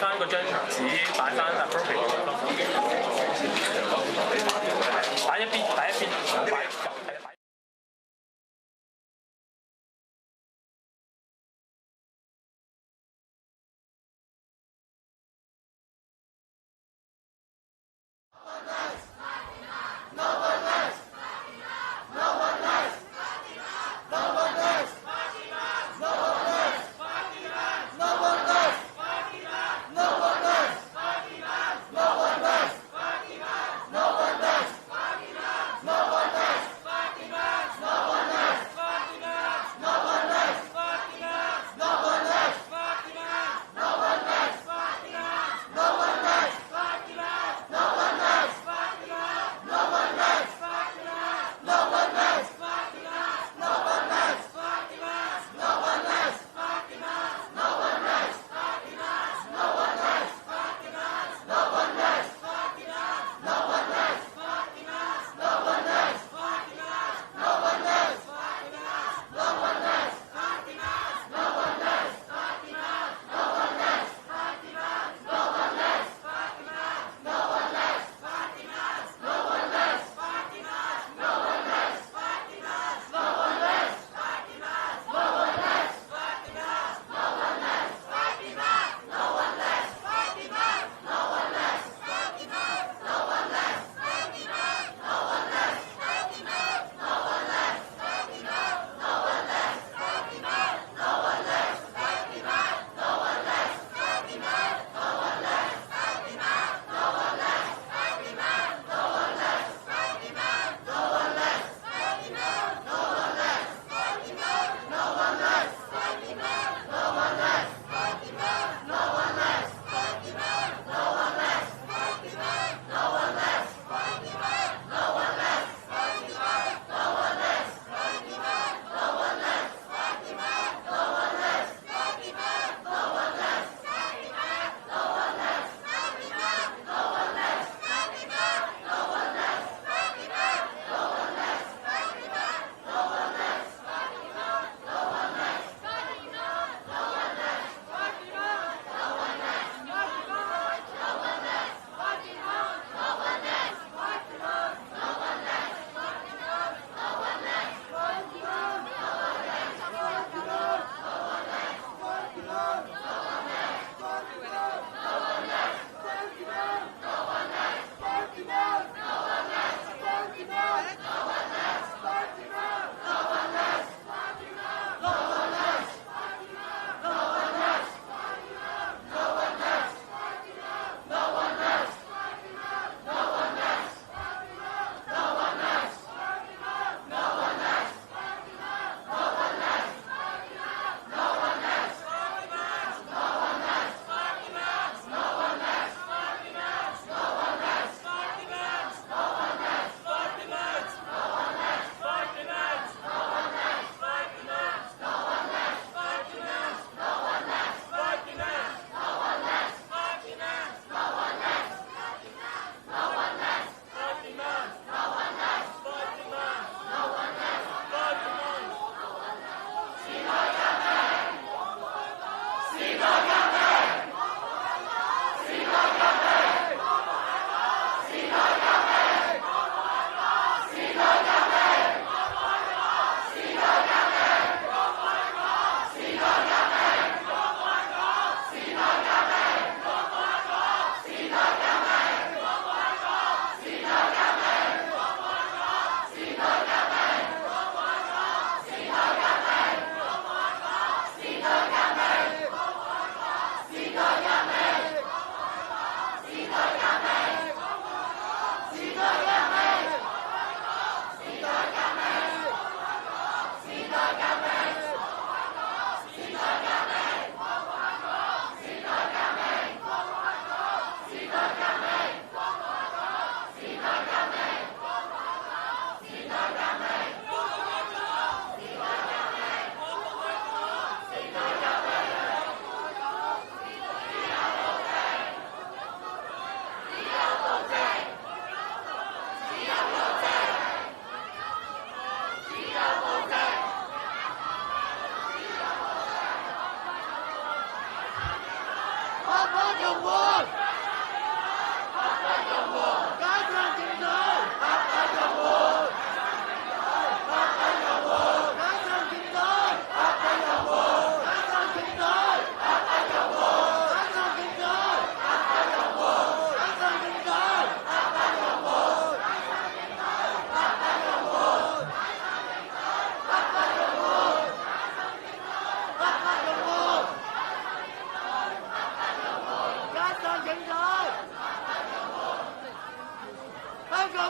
翻嗰張紙，擺翻 appropriate 嘅地方，擺一邊，擺。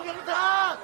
放给他。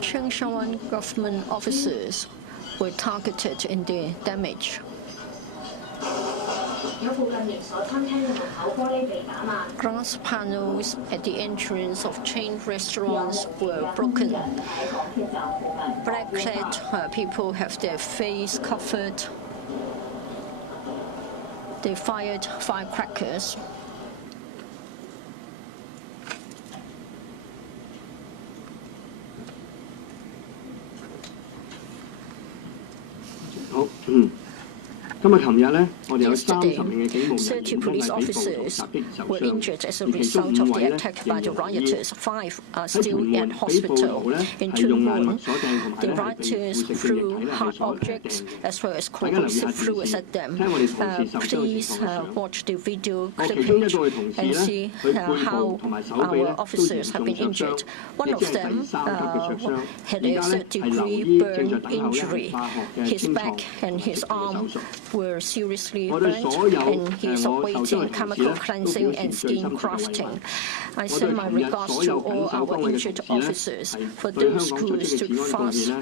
Changshan government officers were targeted in their damage. Glass panels at the entrance of chain restaurants were broken. Black-clad people have their face covered. They fired firecrackers. 好，今日、琴日咧，我哋有30名嘅警務人員因為被暴徒襲擊受傷，而其中5位咧仍然留醫。喺屯門被暴徒咧係用硬物鎖掟同埋咧係被護士嘅液體咧係所掟。大家留意下電視，睇我哋同事受傷嘅情況。我其中一個嘅同事咧，佢背部同埋手臂咧都嚴重灼傷，亦即係第3級嘅灼傷。而家咧係留醫，正在等候咧係化學嘅清創同埋手術。 were seriously burnt, and he is awaiting chemical cleansing and skin grafting. I send my regards to all our injured officers, for those who stood fast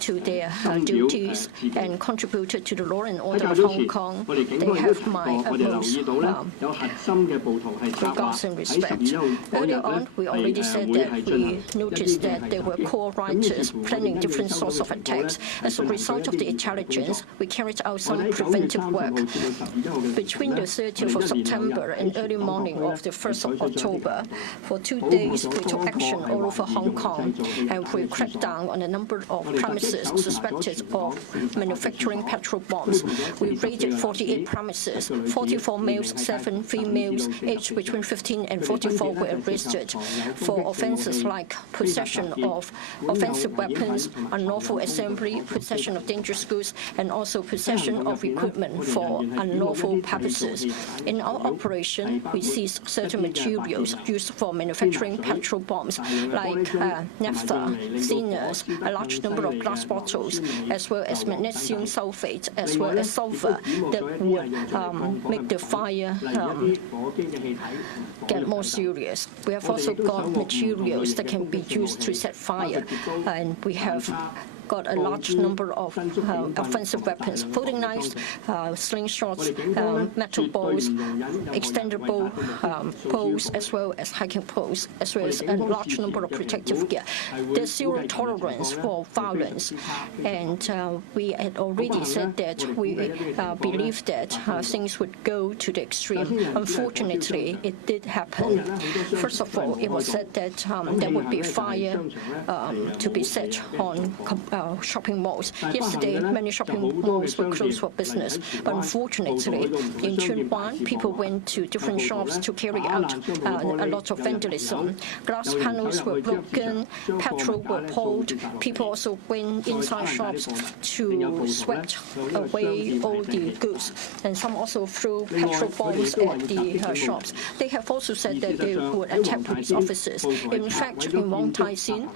to their duties and contributed to the law and order of Hong Kong. They have my utmost regards and respect. Earlier on, we already said that we noticed that there were core rioters planning different sorts of attacks. As a result of the intelligence, we carried out some preventive work. Between the 30th of September and early morning of the 1st of October, for 2 days we took action all over Hong Kong, and we cracked down on a number of premises suspected of manufacturing petrol bombs. We raided 48 premises, 44 males, 7 females, aged between 15 and 44 were arrested for offences like possession of offensive weapons, unlawful assembly, possession of dangerous goods, and also possession of equipment for unlawful purposes. In our operation, we seized certain materials used for manufacturing petrol bombs, like naphtha, thinners, a large number of glass bottles, as well as magnesium sulfate, as well as sulfur that would make the fire get more serious. We have also got materials that can be used to set fire, and we have got a large number of offensive weapons, folding knives, slingshots, metal balls, extendable poles, as well as hiking poles, as well as a large number of protective gear. There's zero tolerance for violence, and we had already said that we believe that things would go to the extreme. Unfortunately, it did happen. First of all, it was said that there would be fire to be set on shopping malls. Yesterday, many shopping malls were closed for business, but unfortunately, in Tsuen Wan, people went to different shops to carry out a lot of vandalism. Glass panels were broken, petrol were poured, people also went inside shops to swept away all the goods, and some also threw petrol bombs at the shops. They have also said that they would attack police officers. In fact, in Wong Tai Sin,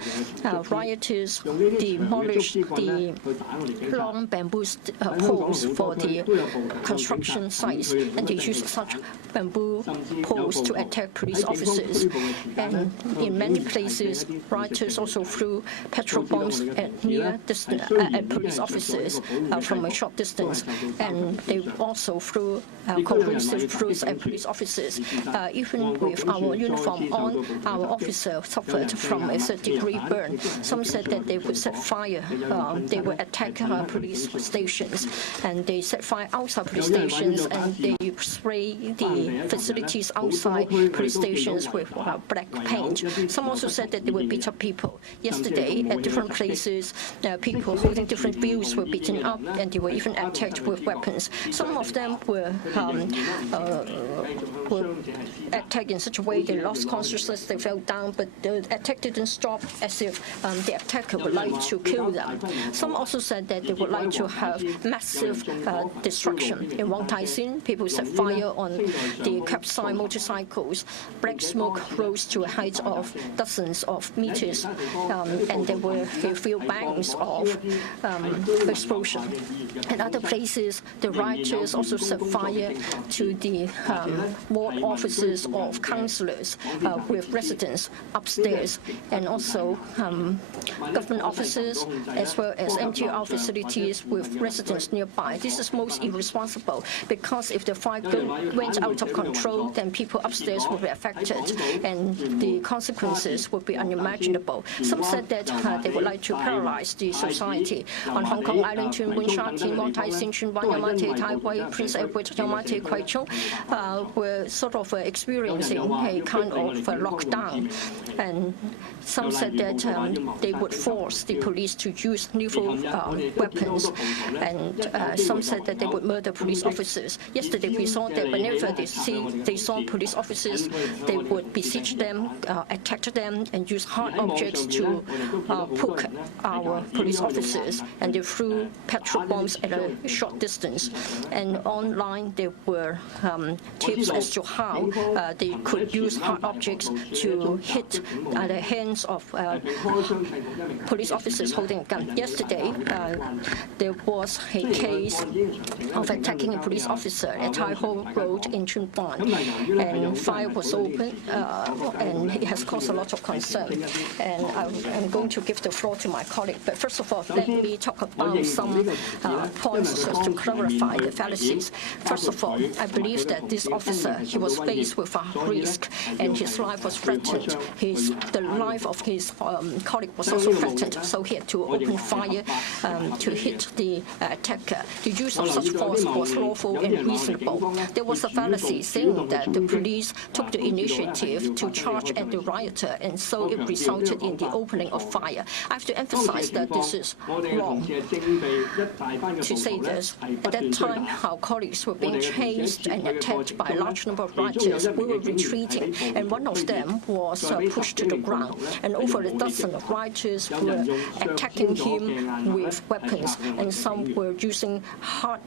rioters demolished the long bamboo poles for the construction sites, and they used such bamboo poles to attack police officers. And in many places, rioters also threw petrol bombs at police officers from a short distance, and they also threw corrosive fruits at police officers. Even with our uniform on, our officer suffered from a third-degree burn. Some said that they would set fire. They would attack police stations, and they set fire outside police stations, and they spray the facilities outside police stations with black paint. Some also said that they would beat up people. Yesterday, at different places, people holding different views were beaten up, and they were even attacked with weapons. Some of them were attacked in such a way they lost consciousness, they fell down, but the attack didn't stop, as if the attacker would like to kill them. Some also said that they would like to have massive destruction. In Wong Tai Sin, people set fire on the capsized motorcycles. Black smoke rose to a height of dozens of meters, and there were a few bangs of explosion. In other places, the rioters also set fire to the ward offices of councillors with residents upstairs, and also government officers as well as empty our facilities with residents nearby. This is most irresponsible because if the fire went out of control, then people upstairs would be affected and the consequences would be unimaginable. Some said that they would like to paralyze the society. On Hong Kong Island, Tuen Mun Sha, Tin Wang Tai, Sin Chun Wan, Yamate, Tai Wai, Prince Edward, Yamate, Kwai Chung were sort of experiencing a kind of lockdown. And some said that they would force the police to use lethal weapons, and some said that they would murder police officers. Yesterday we saw that whenever they saw police officers, they would besiege them, attack them, and use hard objects to poke our police officers, and they threw petrol bombs at a short distance. And online there were tips as to how they could use hard objects to hit the hands of police officers holding a gun. Yesterday, there was a case of attacking a police officer at Tai Ho Road in Chun Wan, and fire was opened, and it has caused a lot of concern. And I'm going to give the floor to my colleague. But first of all, let me talk about some points just to clarify the fallacies. First of all, I believe that this officer, he was faced with a risk, and his life was threatened. The life of his colleague was also threatened, so he had to open fire to hit the attacker. The use of such force was lawful and reasonable. There was a fallacy saying that the police took the initiative to charge at the rioter, and so it resulted in the opening of fire. I have to emphasize that this is wrong to say this. At that time, our colleagues were being chased and attacked by a large number of rioters. We were retreating, and one of them was pushed to the ground, and over a dozen of rioters were attacking him with weapons, and some were using hard,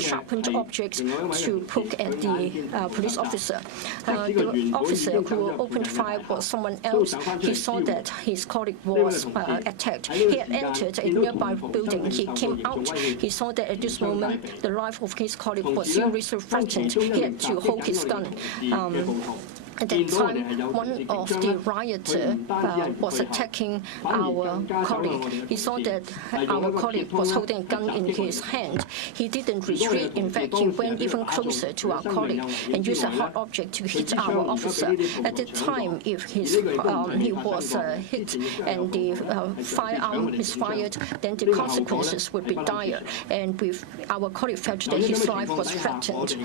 sharpened objects to poke at the police officer. The officer who opened fire was someone else. He saw that his colleague was attacked. He had entered a nearby building. He came out. He saw that at this moment, the life of his colleague was seriously threatened. He had to hold his gun. At that time, one of the rioters was attacking our colleague. He saw that our colleague was holding a gun in his hand. He didn't retreat. In fact, he went even closer to our colleague and used a hard object to hit our officer. At that time, if he was hit and the firearm is fired, then the consequences would be dire. And our colleague felt that his life was threatened.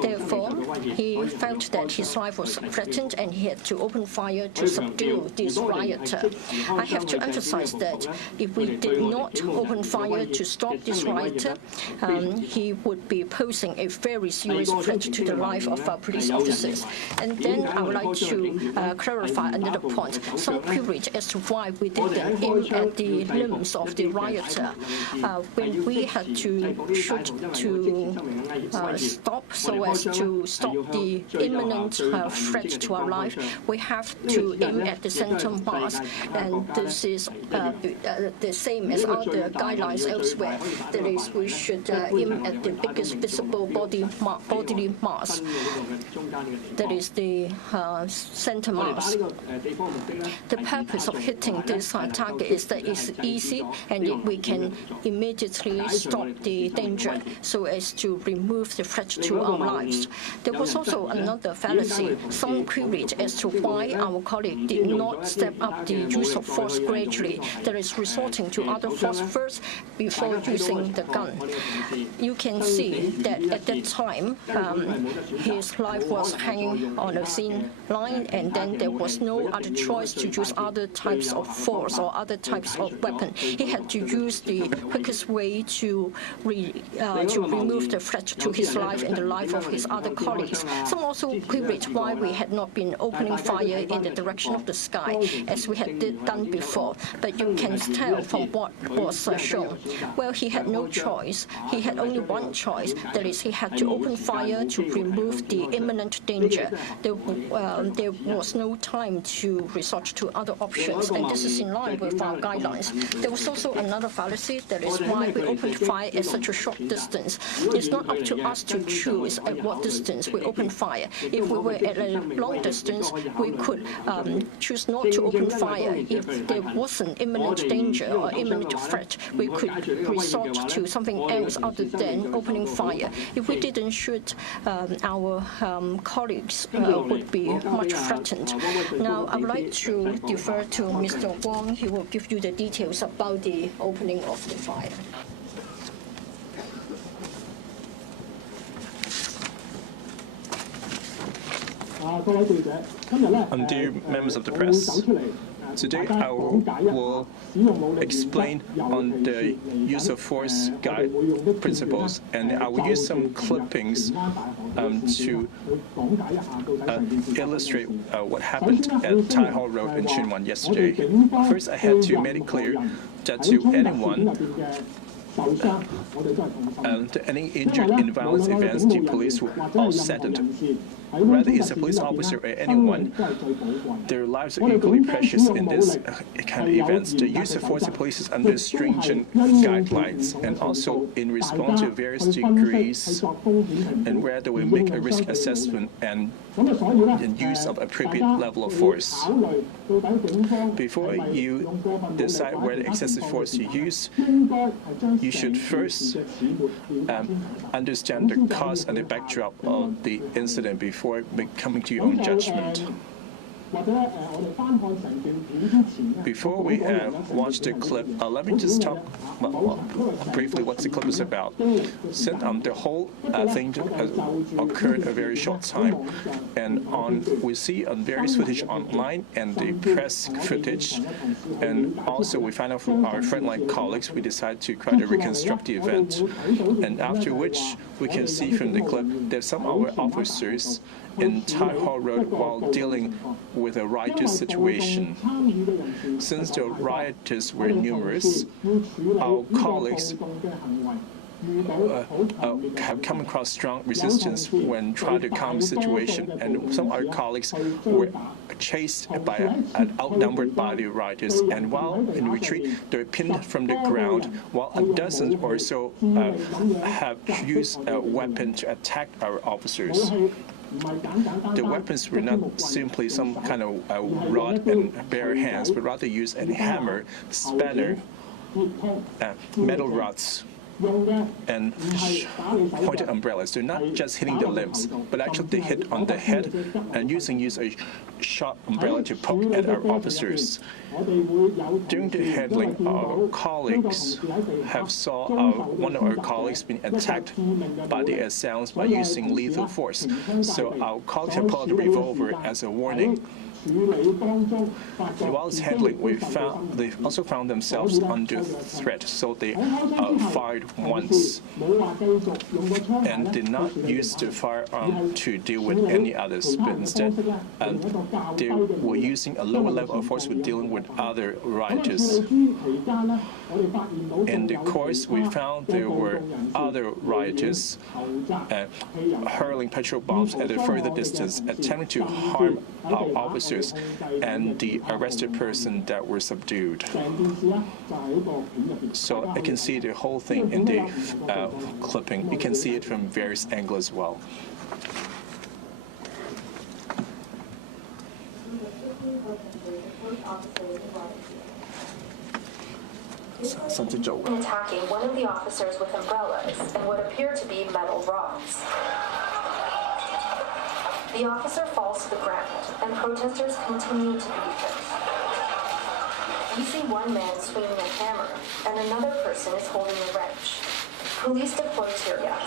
Therefore, he felt that his life was threatened, and he had to open fire to subdue this rioter. I have to emphasize that if we did not open fire to stop this rioter, he would be posing a very serious threat to the life of our police officers. And then I would like to clarify another point. Some queries as to why we didn't aim at the limbs of the rioter. When we had to shoot to stop so as to stop the imminent threat to our life, we have to aim at the center mass, and this is the same as other guidelines elsewhere. That is, we should aim at the biggest visible bodily mass. That is the center mass. The purpose of hitting this target is that it's easy, and we can immediately stop the danger so as to remove the threat to our lives. There was also another fallacy. Some queried as to why our colleague did not step up the use of force gradually, that is, resorting to other force first before using the gun. You can see that at that time, his life was hanging on a thin line, and then there was no other choice to use other types of force or other types of weapon. He had to use the quickest way to remove the threat to his life and the life of his other colleagues. Some also queried why we had not been opening fire in the direction of the sky, as we had done before. But you can tell from what was shown. Well, he had no choice. He had only one choice. That is, he had to open fire to remove the imminent danger. There was no time to resort to other options, and this is in line with our guidelines. There was also another fallacy. That is why we opened fire at such a short distance. It's not up to us to choose at what distance we open fire. If we were at at a long distance, we could choose not to open fire. If there wasn't imminent danger or imminent threat, we could resort to something else other than opening fire. If we didn't shoot, our colleagues would be much threatened. Now, I would like to defer to Mr. Wong. He will give you the details about the opening of the fire. Dear members of the press, today I will explain on the use of force guide principles, and I will use some clippings to illustrate what happened at Tai Hall Road in Tsuen Wan yesterday. First, I had to make it clear that to anyone to any injured in violence events, the police were all saddened. Whether it's a police officer or anyone, their lives are equally precious in this kind of events. The use of force of police is under stringent guidelines, and also in response to various degrees, and whether we make a risk assessment and use of appropriate level of force. Before you decide whether excessive force to use, you should first understand the cause and the backdrop of the incident before coming to your own judgment. Before we watch the clip, let me just talk briefly what the clip is about. Since the whole thing occurred a very short time, and we see on various footage online and the press footage, and also we find out from our frontline colleagues, we decided to try to reconstruct the event, and after which we can see from the clip that some of our officers in Tai Hall Road while dealing with a riotous situation. Since the rioters were numerous, our colleagues have come across strong resistance when trying to calm the situation, and some of our colleagues were chased by and outnumbered by the rioters, and while in retreat, they were pinned from the ground, while a dozen or so have used a weapon to attack our officers. The weapons were not simply some kind of rod and bare hands, but rather used a hammer, spanner, metal rods, and pointed umbrellas. They're not just hitting the limbs, but actually they hit on the head and use a sharp umbrella to poke at our officers. During the handling, our colleagues have saw one of our colleagues being attacked by the assailants by using lethal force. So our colleagues have pulled out the revolver as a warning. While it's handling, they also found themselves under threat, so they fired once and did not use the firearm to deal with any others, but instead they were using a lower level of force with dealing with other rioters. In the course, we found there were other rioters hurling petrol bombs at a further distance, attempting to harm our officers and the arrested person that were subdued. So I can see the whole thing in the clipping. You can see it from various angles as well. Attacking one of the officers with umbrellas and what appear to be metal rods. The officer falls to the ground, and protesters continue to beat him. We see one man swinging a hammer, and another person is holding a wrench. Police deploy tear gas.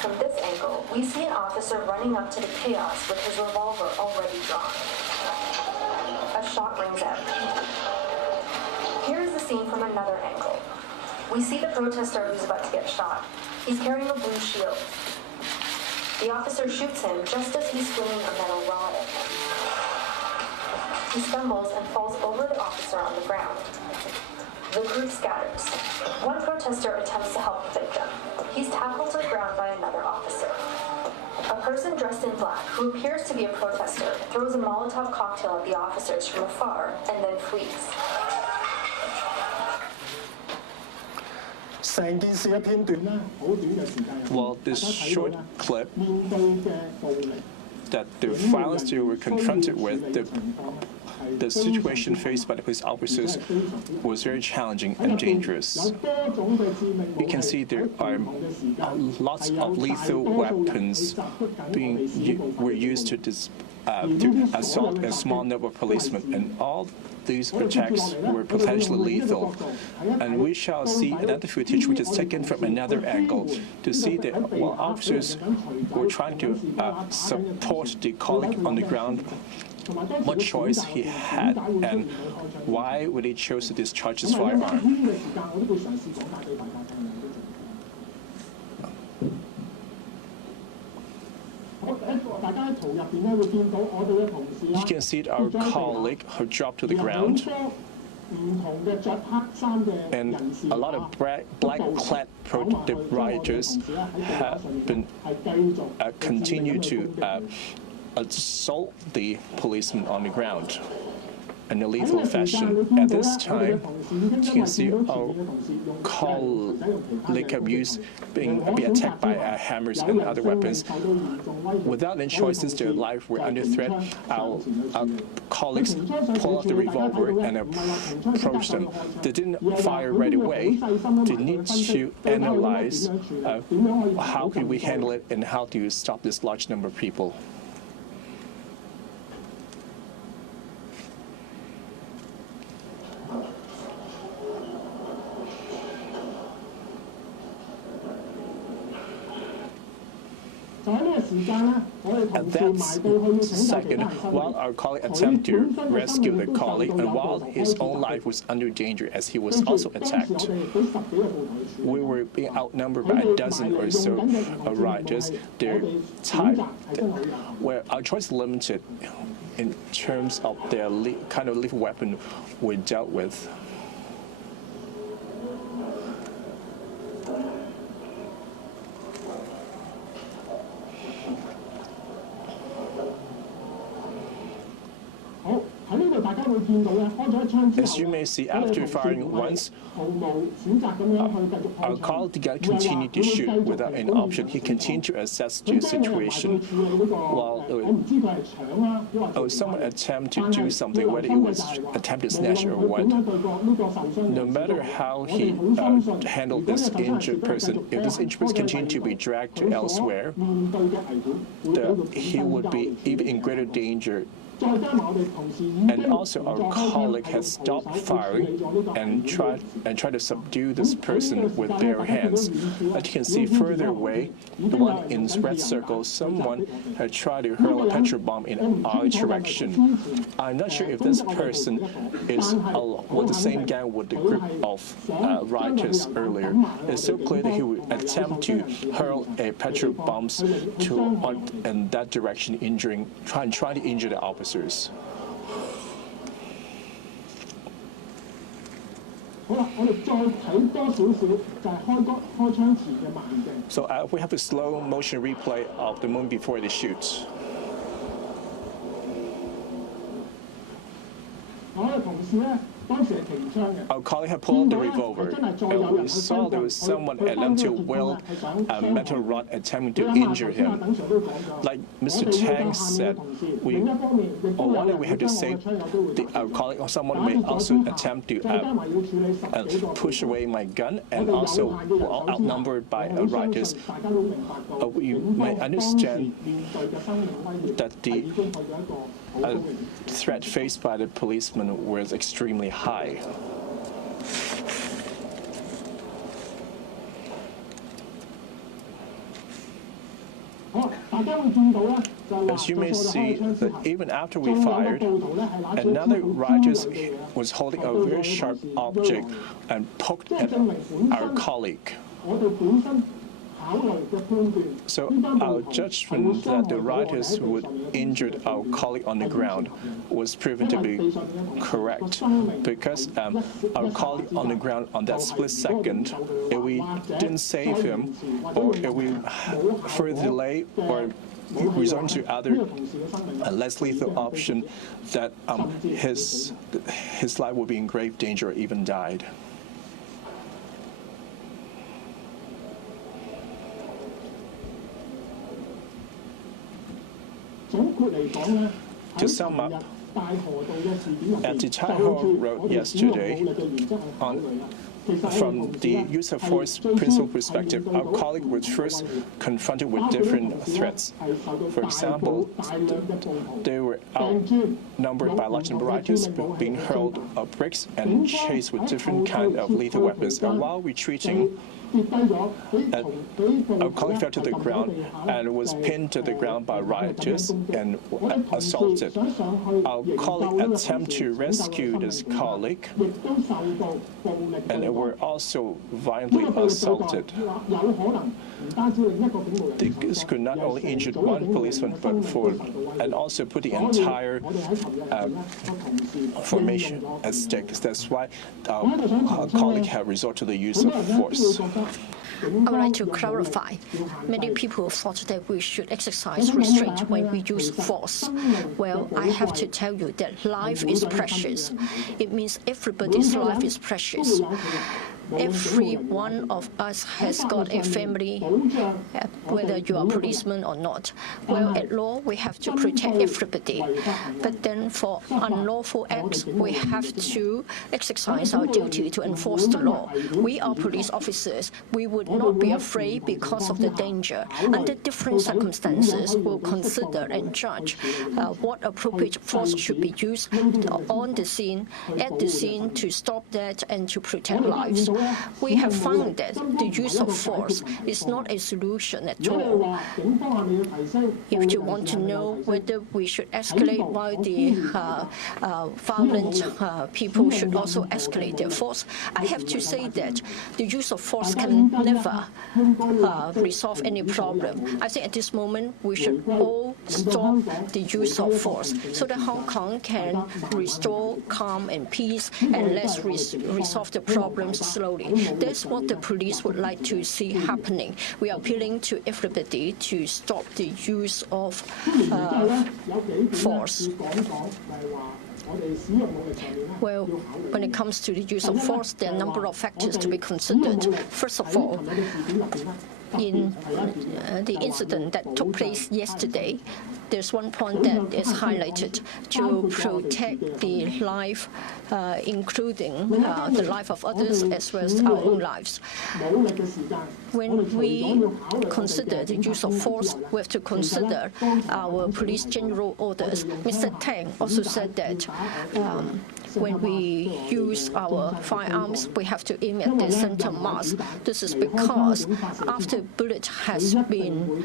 From this angle, we see an officer running up to the chaos with his revolver already drawn. A shot rings out. Here is the scene from another angle. We see the protester who's about to get shot. He's carrying a blue shield. The officer shoots him just as he's swinging a metal rod. He stumbles and falls over the officer on the ground. The group scatters. One protester attempts to help the victim. He's tackled to the ground by another officer. A person dressed in black, who appears to be a protester, throws a Molotov cocktail at the officers from afar and then flees. 成件事嘅片段咧，好短嘅時間入邊， Well, this short clip 面對嘅暴力 that the violence they were confronted with, the situation faced by the police officers was very challenging and dangerous. You can see there are lots of lethal weapons were used to assault a small number of policemen, and all these attacks were potentially lethal. And we shall see another footage which is taken from another angle to see that while officers were trying to support the colleague on the ground, what choice he had and why would he choose to discharge his firearm. You can see our colleague who dropped to the ground, and a lot of black-clad rioters have been continued to assault the policemen on the ground in a lethal fashion. At this time, you can see our colleague abuse being attacked by hammers and other weapons. Without any choices, their life were under threat. Our colleagues pulled out the revolver and approached them. They didn't fire right away. They need to analyze how can we handle it and how to stop this large number of people. At that second, while our colleague attempted to rescue the colleague, and while his own life was under danger as he was also attacked, we were being outnumbered by a dozen or so rioters. Their time, where our choice is limited in terms of their kind of lethal weapon we dealt with. As you may see, after firing once, our colleague continued to shoot without any option. He continued to assess the situation while someone attempted to do something, whether it was attempted snatch or what. No matter how he handled this injured person, if this injured person continued to be dragged to elsewhere, he would be even in greater danger. And also, our colleague has stopped firing and tried to subdue this person with bare hands. As you can see further away, the one in red circle, someone had tried to hurl a petrol bomb in our direction. I'm not sure if this person is with the same gang with the group of rioters earlier. It's so clear that he would attempt to hurl a petrol bomb in that direction, trying to injure the officers. So we have a slow motion replay of the moment before the shoot. Our colleague had pulled the revolver, and we saw there was someone attempting to wield a metal rod attempting to injure him. Like Mr. Tang said, one thing we have to say, our colleague or someone may also attempt to push away my gun, and also we're all outnumbered by rioters. You may understand that the threat faced by the policeman was extremely high. As you may see, that even after we fired, another rider was holding a very sharp object and poked at our colleague. So our judgment that the rioters would injure our colleague on the ground was proven to be correct, because our colleague on the ground on that split second, if we didn't save him, or if we further delay or resort to other less lethal option, that his life would be in grave danger or even died. To sum up, at the Tai Ho Road yesterday, from the use of force principle perspective, our colleague was first confronted with different threats. For example, they were outnumbered by large number of rioters, being hurled bricks and chased with different kinds of lethal weapons. And while retreating, our colleague fell to the ground and was pinned to the ground by rioters and assaulted. Our colleague attempted to rescue this colleague and were also violently assaulted. This could not only injure one policeman, but and also put the entire formation at stake. That's why our colleague have resorted to the use of force. I would like to clarify. Many people thought that we should exercise restraint when we use force. Well, I have to tell you that life is precious. It means everybody's life is precious. Every one of us has got a family, whether you are a policeman or not. Well, at law, we have to protect everybody. But then for unlawful acts, we have to exercise our duty to enforce the law. We are police officers. We would not be afraid because of the danger. Under different circumstances, we'll consider and judge what appropriate force should be used on the scene, at the scene, to stop that and to protect lives. We have found that the use of force is not a solution at all. If you want to know whether we should escalate while the violent people should also escalate their force, I have to say that the use of force can never resolve any problem. I think at this moment we should all stop the use of force so that Hong Kong can restore calm and peace, and let's resolve the problems slowly. That's what the police would like to see happening. We are appealing to everybody to stop the use of force. Well, when it comes to the use of force, there are a number of factors to be considered. First of all, in the incident that took place yesterday, there's one point that is highlighted: to protect the life, including the life of others as well as our own lives. When we consider the use of force, we have to consider our police general orders. Mr. Tang also said that when we use our firearms, we have to aim at the center mass. This is because after a bullet has been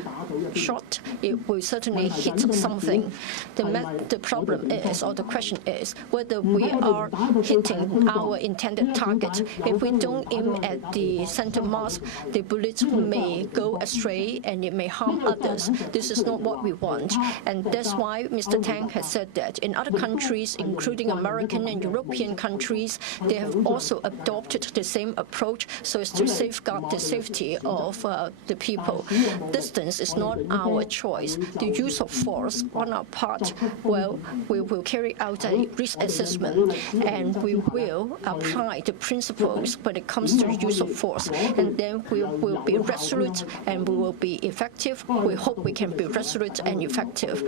shot, it will certainly hit something. The problem is, or the question is, whether we are hitting our intended target. If we don't aim at the center mass, the bullets may go astray and it may harm others. This is not what we want. And that's why Mr. Tang has said that in other countries, including American and European countries, they have also adopted the same approach so as to safeguard the safety of the people. Distance is not our choice. The use of force on our part, well, we will carry out a risk assessment and we will apply the principles when it comes to the use of force. And then we will be resolute and we will be effective. We hope we can be resolute and effective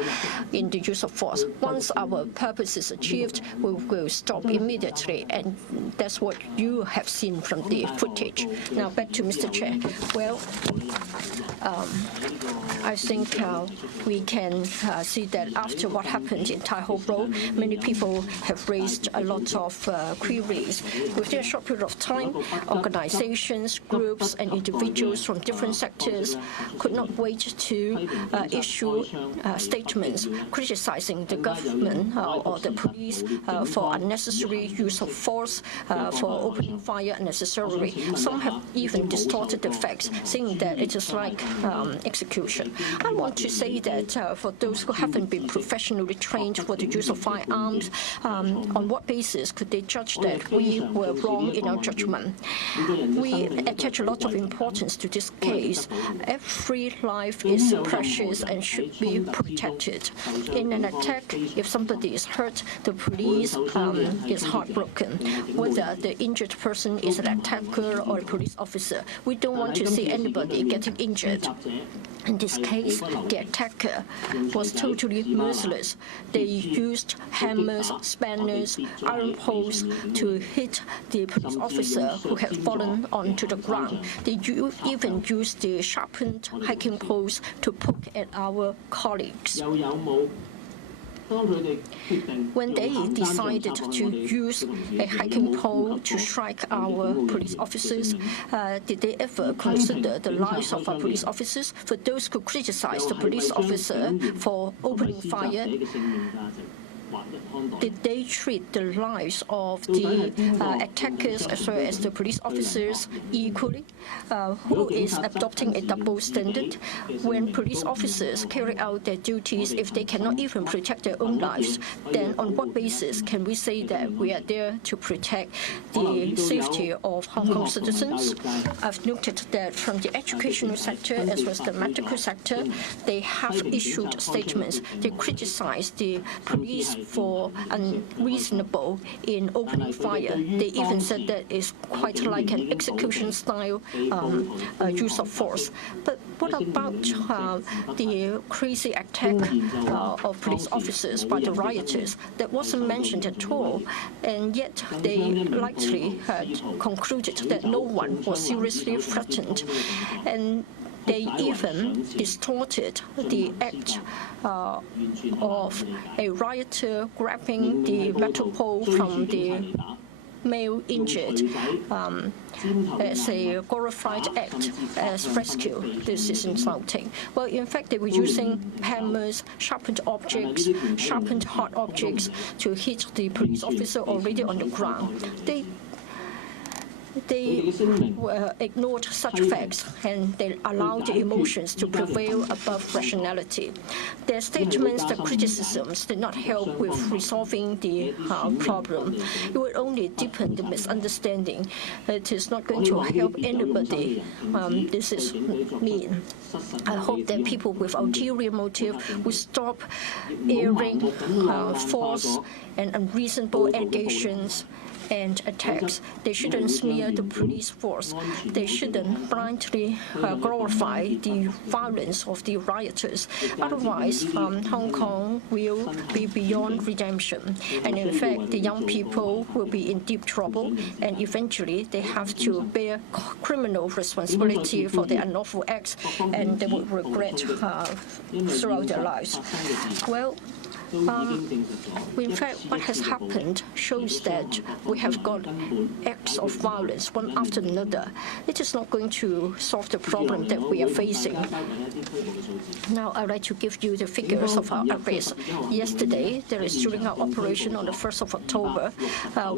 in the use of force. Once our purpose is achieved, we will stop immediately, and that's what you have seen from the footage. Now back to Mr. Chair. Well, I think we can see that after what happened in Tai Ho Road, many people have raised a lot of queries. Within a short period of time, organizations, groups, and individuals from different sectors could not wait to issue statements criticizing the government or the police for unnecessary use of force, for opening fire unnecessarily. Some have even distorted the facts, saying that it is like execution. I want to say that for those who haven't been professionally trained for the use of firearms, on what basis could they judge that we were wrong in our judgment? We attach a lot of importance to this case. Every life is precious and should be protected. In an attack, if somebody is hurt, the police is heartbroken. Whether the injured person is an attacker or a police officer, we don't want to see anybody getting injured. But in this case, the attacker was totally merciless. They used hammers, spanners, iron poles to hit the police officer who had fallen onto the ground. They even used the sharpened hiking poles to poke at our colleagues. When they decided to use a hiking pole to strike our police officers, did they ever consider the lives of our police officers? For those who criticize the police officer for opening fire, did they treat the lives of the attackers as well as the police officers equally? Who is adopting a double standard? When police officers carry out their duties, if they cannot even protect their own lives, then on what basis can we say that we are there to protect the safety of Hong Kong citizens? I've noted that from the educational sector as well as the medical sector, they have issued statements. They criticize the police for unreasonable in opening fire. They even said that it's quite like an execution-style use of force. But what about the crazy attack of police officers by the rioters? That wasn't mentioned at all, and yet they likely had concluded that no one was seriously threatened. And they even distorted the act of a rioter grabbing the metal pole from the male injured as a glorified act as rescue. This is insulting. Well, in fact, they were using hammers, sharpened objects, sharpened hard objects to hit the police officer already on the ground. They ignored such facts and they allowed the emotions to prevail above rationality. Their statements, their criticisms did not help with resolving the problem. It would only deepen the misunderstanding. It is not going to help anybody. This is mean. I hope that people with ulterior motive will stop airing false and unreasonable allegations and attacks. They shouldn't smear the police force. They shouldn't blindly glorify the violence of the rioters. Otherwise, Hong Kong will be beyond redemption. And in fact, the young people will be in deep trouble, and eventually they have to bear criminal responsibility for their unlawful acts, and they will regret throughout their lives. Well, in fact, what has happened shows that we have got acts of violence one after another. It is not going to solve the problem that we are facing. Now, I'd like to give you the figures of our arrests. Yesterday, during our operation on the 1st of October,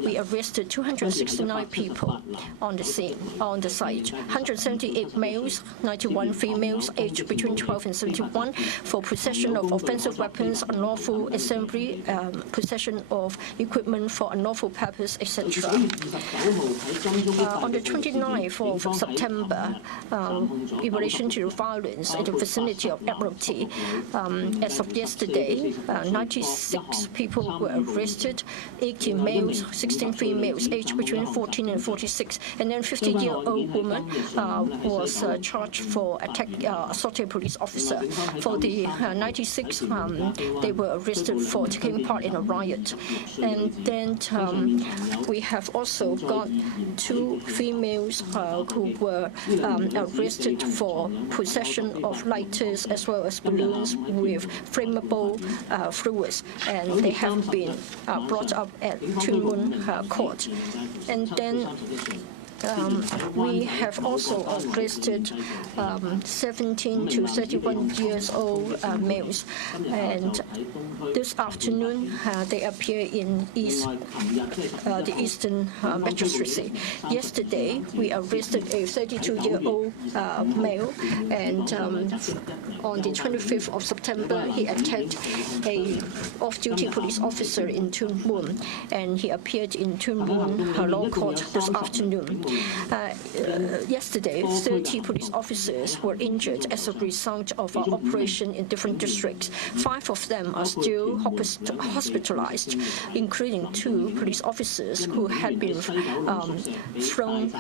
we arrested 269 people on the scene, on the site. 178 males, 91 females, aged between 12 and 71, for possession of offensive weapons, unlawful assembly, possession of equipment for unlawful purpose, etc. On the 29th of September, in relation to violence in the vicinity of Admiralty, as of yesterday, 96 people were arrested, 18 males, 16 females, aged between 14 and 46, and then 50-year-old woman was charged for assaulting a police officer. For the 96, they were arrested for taking part in a riot. And then we have also got 2 females who were arrested for possession of lighters as well as balloons with flammable fluids, and they have been brought up at Tuen Mun Court. And then we have also arrested 17 to 31 years old males, and this afternoon they appear in the Eastern Magistracy. Yesterday we arrested a 32-year-old male, and on the 25th of September he attacked a off-duty police officer in Tuen Mun, and he appeared in Tuen Mun Law Court this afternoon. Yesterday, 30 police officers were injured as a result of our operation in different districts. 5 of them are still hospitalized, including 2 police officers who had been thrown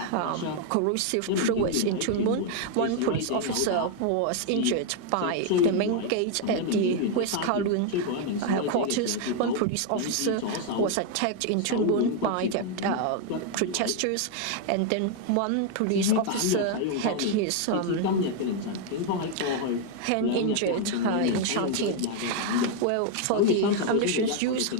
corrosive fluids in Tuen Mun. 1 police officer was injured by the main gate at the West Kowloon headquarters. 1 police officer was attacked in Tuen Mun by the protesters, and then 1 police officer had his hand injured in Sha Tin. Well, for the ammunition used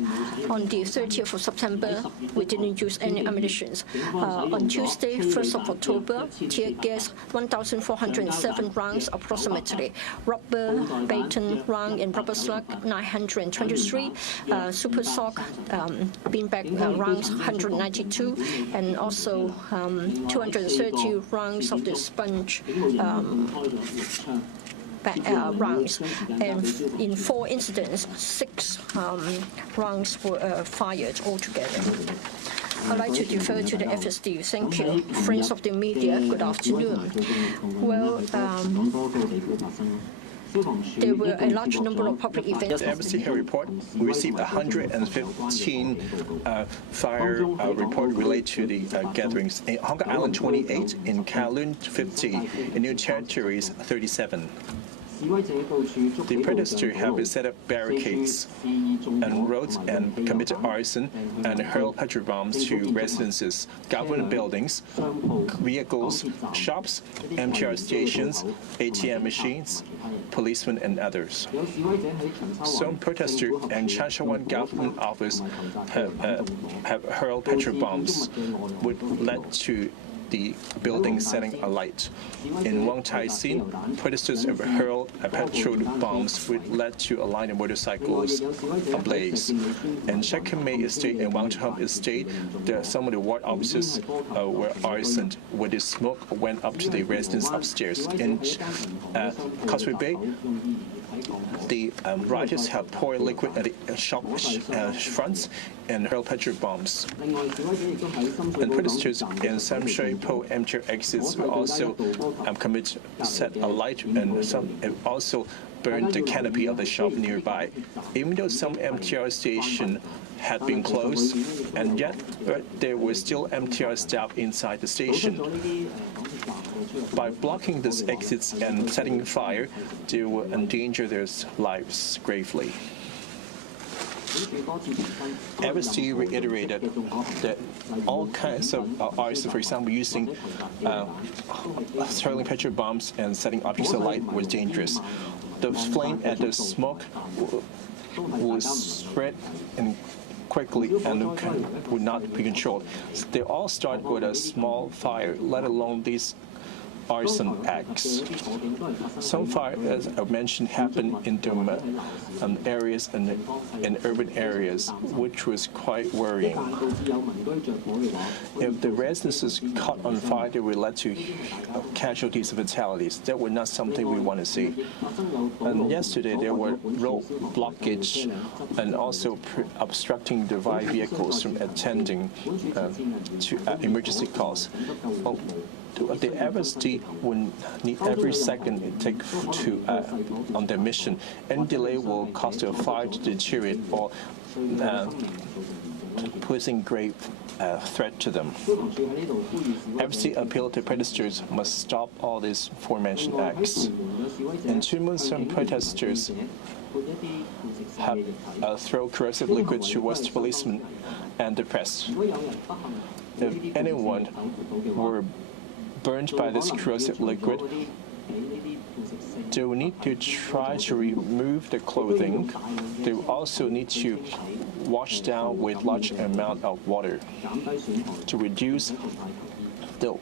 on the 30th of September, we didn't use any ammunition. On Tuesday, 1st of October, tear gas 1,407 rounds approximately, rubber baton round and rubber slug 923, super sock beanbag rounds 192, and also 230 rounds of the sponge rounds, and in 4 incidents, 6 rounds were fired altogether. I'd like to defer to the FSD. Thank you. Friends of the media, good afternoon. Well, there were a large number of public events. The embassy here report, we received 115 fire report related to the gatherings. In Hong Kong Island, 28, in Kowloon, 50, in New Territories, 37. The protesters have set up barricades and roads and committed arson and hurled petrol bombs to residences, government buildings, vehicles, shops, MTR stations, ATM machines, policemen, and others. Some protesters and Changsha government office have hurled petrol bombs, which led to the building setting alight. In Wong Tai Sin, protesters have hurled petrol bombs, which led to a line of motorcycles ablaze. In Shekimei Estate and Wang Chum Estate, some of the ward offices were arsoned, where the smoke went up to the residents upstairs. In Causeway Bay, the rioters have poured liquid at the shop fronts and hurled petrol bombs. And protesters in Sam Shui Po MTR exits were also set alight, and some also burned the canopy of the shop nearby. Even though some MTR stations had been closed, and yet there were still MTR staff inside the station. By blocking these exits and setting fire, they will endanger their lives gravely. FSD reiterated that all kinds of arson, for example, using hurling petrol bombs and setting objects alight, was dangerous. The flame and the smoke would spread quickly and would not be controlled. They all start with a small fire, let alone these arson acts. Some fire, as I mentioned, happened in areas in urban areas, which was quite worrying. If the residences caught on fire, they would lead to casualties and fatalities. That was not something we want to see. And yesterday there were road blockage and also obstructing the vehicles from attending to emergency calls. The FSD would need every second it takes to on their mission. Any delay will cause the fire to deteriorate or posing grave threat to them. FSD appealed to protesters must stop all these aforementioned acts. In Tuen Mun, some protesters have thrown corrosive liquid towards the policemen and the press. If anyone were burned by this corrosive liquid, they will need to try to remove the clothing. They will also need to wash down with large amount of water to reduce the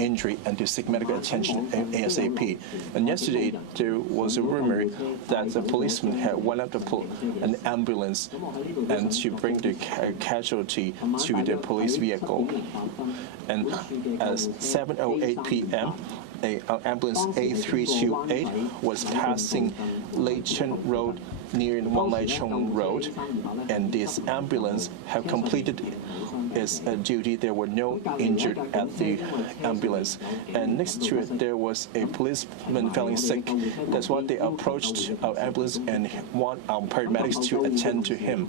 injury and to seek medical attention ASAP. And yesterday there was a rumor that the policeman had went up to pull an ambulance and to bring the casualty to the police vehicle. And at 7:08 p.m., an ambulance A328 was passing Lei Chen Road near Wang Lai Chung Road, and this ambulance have completed its duty, there were no injured at the ambulance. And next to it, there was a policeman feeling sick. That's why they approached our ambulance and want our paramedics to attend to him.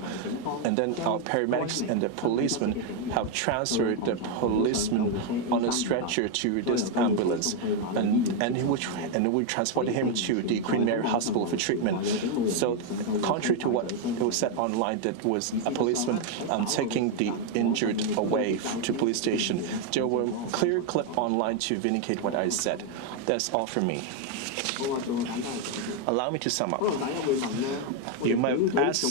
And then our paramedics and the policeman have transferred the policeman on a stretcher to this ambulance, and we transported him to the Queen Mary Hospital for treatment. So, contrary to what it was said online, that was a policeman taking the injured away to police station. There were clear clip online to vindicate what I said. That's all from me. Allow me to sum up. You might ask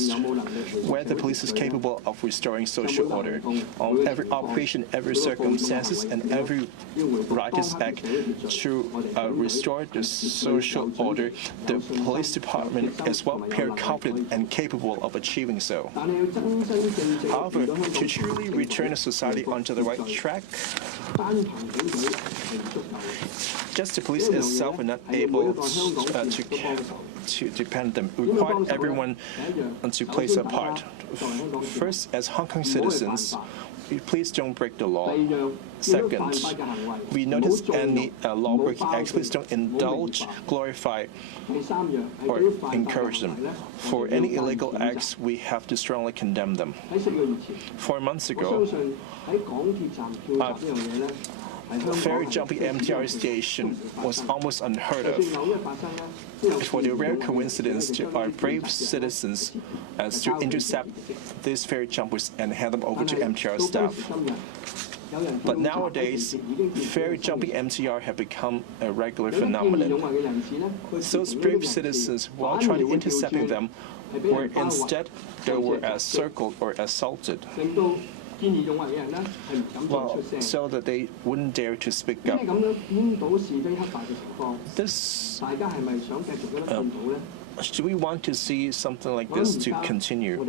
whether the police is capable of restoring social order. On every operation, every circumstances, and every righteous act to restore the social order, the police department is well prepared, confident, and capable of achieving so. However, to truly return the society onto the right track, just the police itself are not able to depend them. We require everyone to play a part. First, as Hong Kong citizens, please don't break the law. Second, we notice any law-breaking acts, please don't indulge, glorify, or encourage them. For any illegal acts, we have to strongly condemn them. 4 months ago, ferry jumping MTR station was almost unheard of. For the rare coincidence to our brave citizens as to intercept these ferry jumpers and hand them over to MTR staff. But nowadays, ferry jumping MTR have become a regular phenomenon. Those brave citizens, while trying to intercept them, were instead they were circled or assaulted. Well, so that they wouldn't dare to speak up. Do we want to see something like this to continue?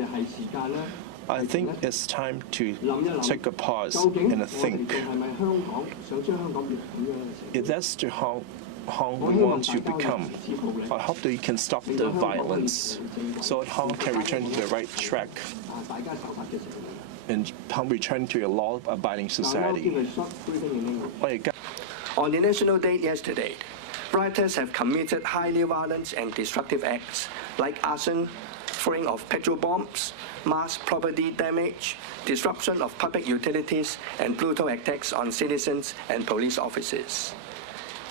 I think it's time to take a pause and think. If that's the Hong we want to become, I hope that we can stop the violence so that Hong can return to the right track and return to a law-abiding society. On the National Day yesterday, rioters have committed highly violent and destructive acts like arson, throwing of petrol bombs, mass property damage, disruption of public utilities, and brutal attacks on citizens and police officers.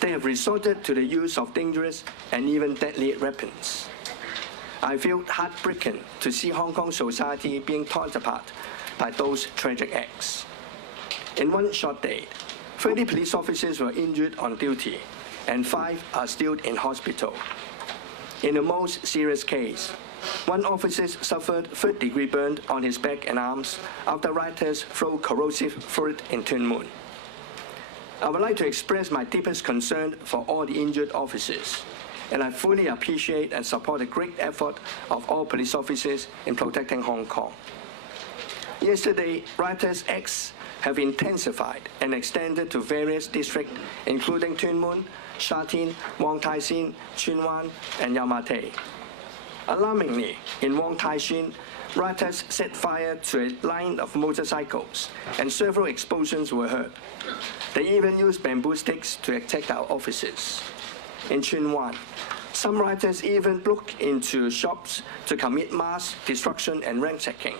They have resorted to the use of dangerous and even deadly weapons. I feel heartbroken to see Hong Kong society being torn apart by those tragic acts. In one short day, 30 police officers were injured on duty, and 5 are still in hospital. In the most serious case, one officer suffered third-degree burn on his back and arms after rioters threw corrosive fluid in Tuen Mun. I would like to express my deepest concern for all the injured officers, and I fully appreciate and support the great effort of all police officers in protecting Hong Kong. Yesterday, rioters' acts have intensified and extended to various districts, including Tuen Mun, Sha Tin, Wong Tai Sin, Tsuen Wan, and Yau Ma Tei. Alarmingly, in Wong Tai Sin, rioters set fire to a line of motorcycles, and several explosions were heard. They even used bamboo sticks to attack our officers. In Tsuen Wan, some rioters even broke into shops to commit mass destruction and ransacking.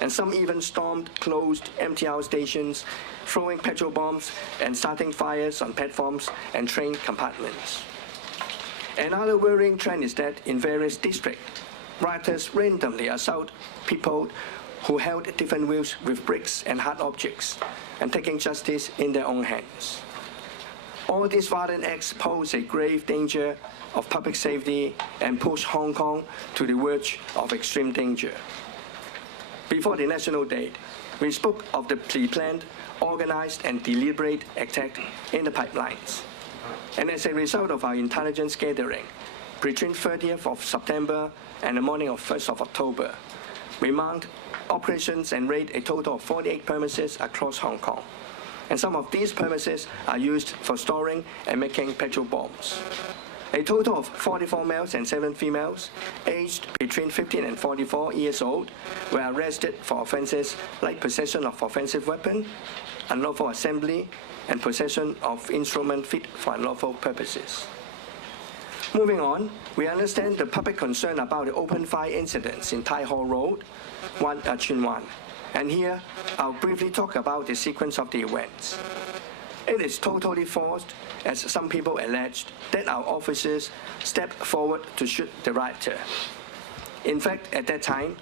And some even stormed closed MTR stations, throwing petrol bombs and starting fires on platforms and train compartments. Another worrying trend is that in various districts, rioters randomly assault people who held different wheels with bricks and hard objects, and taking justice in their own hands. All these violent acts pose a grave danger of public safety and push Hong Kong to the verge of extreme danger. Before the National Day, we spoke of the pre-planned, organized, and deliberate attack in the pipelines. And as a result of our intelligence gathering, between 30th of September and the morning of 1st of October, we mounted operations and raided a total of 48 premises across Hong Kong. And some of these premises are used for storing and making petrol bombs. A total of 44 males and 7 females, aged between 15 and 44 years old, were arrested for offences like possession of offensive weapon, unlawful assembly, and possession of instrument fit for unlawful purposes. Moving on, we understand the public concern about the open fire incidents in Tai Ho Road, Chuen Wan, and here I'll briefly talk about the sequence of the events. It is totally false, as some people alleged, that our officers stepped forward to shoot the rioter. In fact, at that time,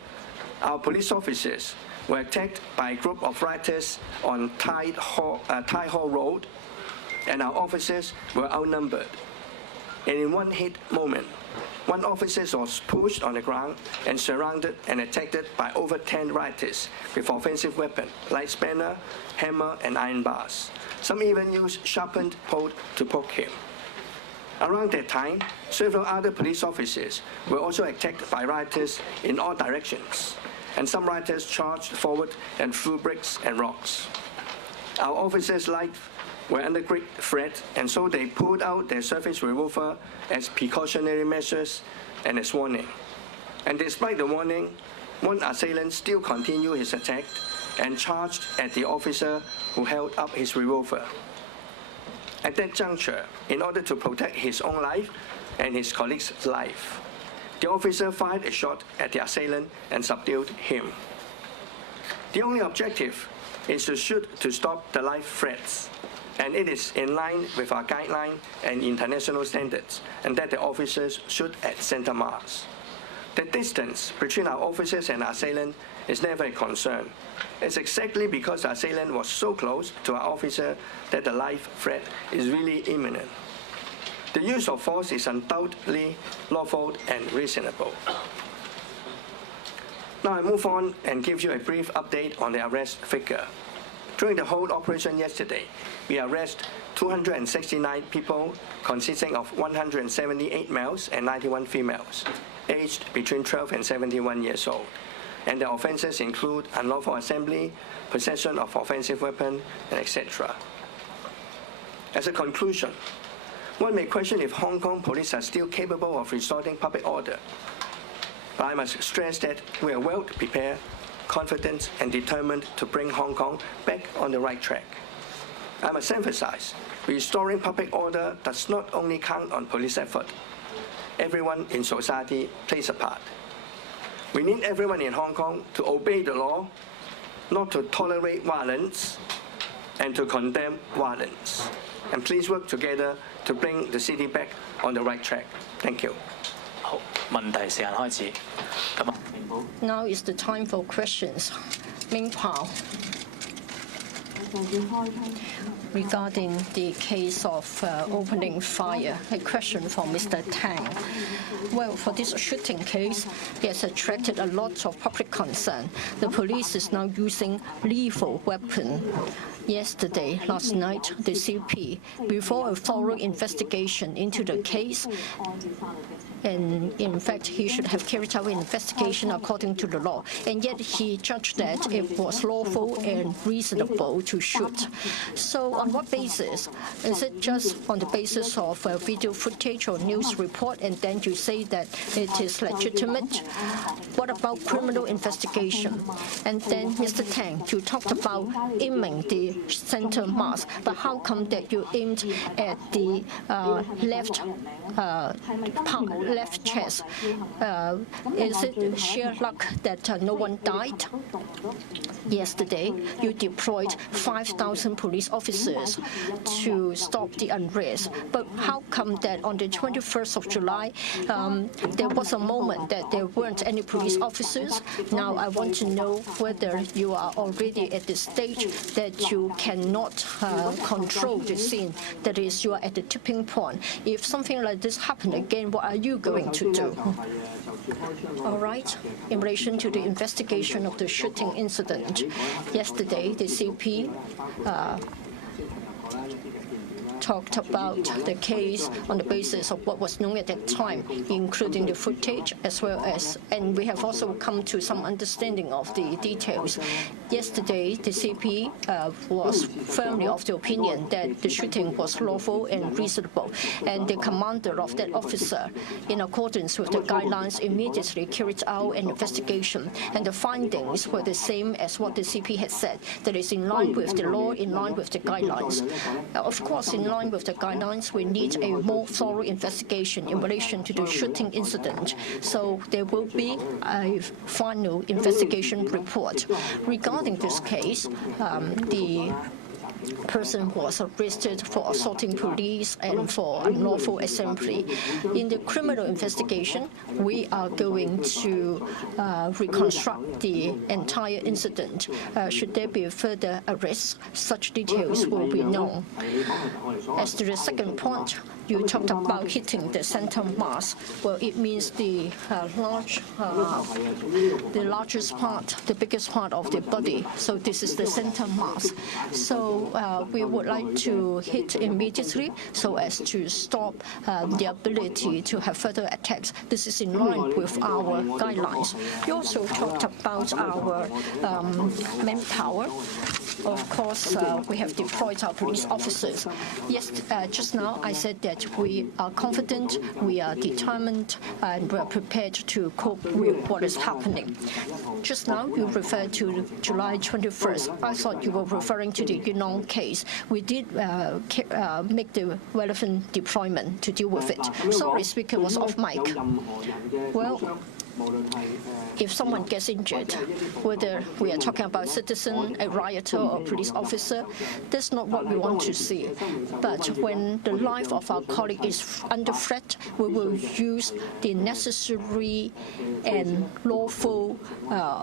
our police officers were attacked by a group of rioters on Tai Ho Road, and our officers were outnumbered. And in one hit moment, one officer was pushed on the ground and surrounded and attacked by over 10 rioters with offensive weapons like spanner, hammer, and iron bars. Some even used sharpened pole to poke him. Around that time, several other police officers were also attacked by rioters in all directions, and some rioters charged forward and threw bricks and rocks. Our officers' lives were under great threat, and so they pulled out their service revolver as precautionary measures and as warning. And despite the warning, one assailant still continued his attack and charged at the officer who held up his revolver. At that juncture, in order to protect his own life and his colleague's life, the officer fired a shot at the assailant and subdued him. The only objective is to shoot to stop the life threats, and it is in line with our guideline and international standards, and that the officers shoot at center mass. The distance between our officers and assailant is never a concern. It's exactly because the assailant was so close to our officer that the life threat is really imminent. The use of force is undoubtedly lawful and reasonable. Now I move on and give you a brief update on the arrest figure. During the whole operation yesterday, we arrested 269 people, consisting of 178 males and 91 females, aged between 12 and 71 years old. And the offences include unlawful assembly, possession of offensive weapon, and etc. As a conclusion, one may question if Hong Kong police are still capable of restoring public order. But I must stress that we are well prepared, confident, and determined to bring Hong Kong back on the right track. I must emphasize, restoring public order does not only count on police effort. Everyone in society plays a part. We need everyone in Hong Kong to obey the law, not to tolerate violence, and to condemn violence. And please work together to bring the city back on the right track. Thank you. 好，問題時間開始。Now is the time for questions. Ming Pao. Regarding the case of opening fire, a question for Mr. Tang. Well, for this shooting case, it has attracted a lot of public concern. The police is now using lethal weapon. Yesterday, last night, the CP, before a thorough investigation into the case, and in fact, he should have carried out an investigation according to the law, and yet he judged that it was lawful and reasonable to shoot. So on what basis? Is it just on the basis of video footage or news report, and then you say that it is legitimate? What about criminal investigation? And then, Mr. Tang, you talked about aiming the center mass, but how come that you aimed at the left chest? Is it sheer luck that no one died? Yesterday, you deployed 5,000 police officers to stop the unrest. But how come that on the 21st of July, there was a moment that there weren't any police officers? Now I want to know whether you are already at the stage that you cannot control the scene, that is, you are at the tipping point. If something like this happens again, what are you going to do? All right. In relation to the investigation of the shooting incident, yesterday the CP talked about the case on the basis of what was known at that time, including the footage and we have also come to some understanding of the details. Yesterday, the CP was firmly of the opinion that the shooting was lawful and reasonable, and the commander of that officer, in accordance with the guidelines, immediately carried out an investigation, and the findings were the same as what the CP had said, that is in line with the law, in line with the guidelines. Of course, in line with the guidelines, we need a more thorough investigation in relation to the shooting incident. So there will be a final investigation report. Regarding this case, the person was arrested for assaulting police and for unlawful assembly. In the criminal investigation, we are going to reconstruct the entire incident. Should there be further arrests, such details will be known. As to the second point, you talked about hitting the center mass. Well, it means the largest part, the biggest part of the body. So this is the center mass. So we would like to hit immediately so as to stop the ability to have further attacks. This is in line with our guidelines. You also talked about our manpower. Of course, we have deployed our police officers. Yes, just now I said that we are confident, we are determined, and we are prepared to cope with what is happening. Just now you referred to July 21st. I thought you were referring to the Yunnan case. We did make the relevant deployment to deal with it. Sorry, speaker was off mic. Well, if someone gets injured, whether we are talking about citizen, a rioter, or a police officer, that's not what we want to see. But when the life of our colleague is under threat, we will use the necessary and lawful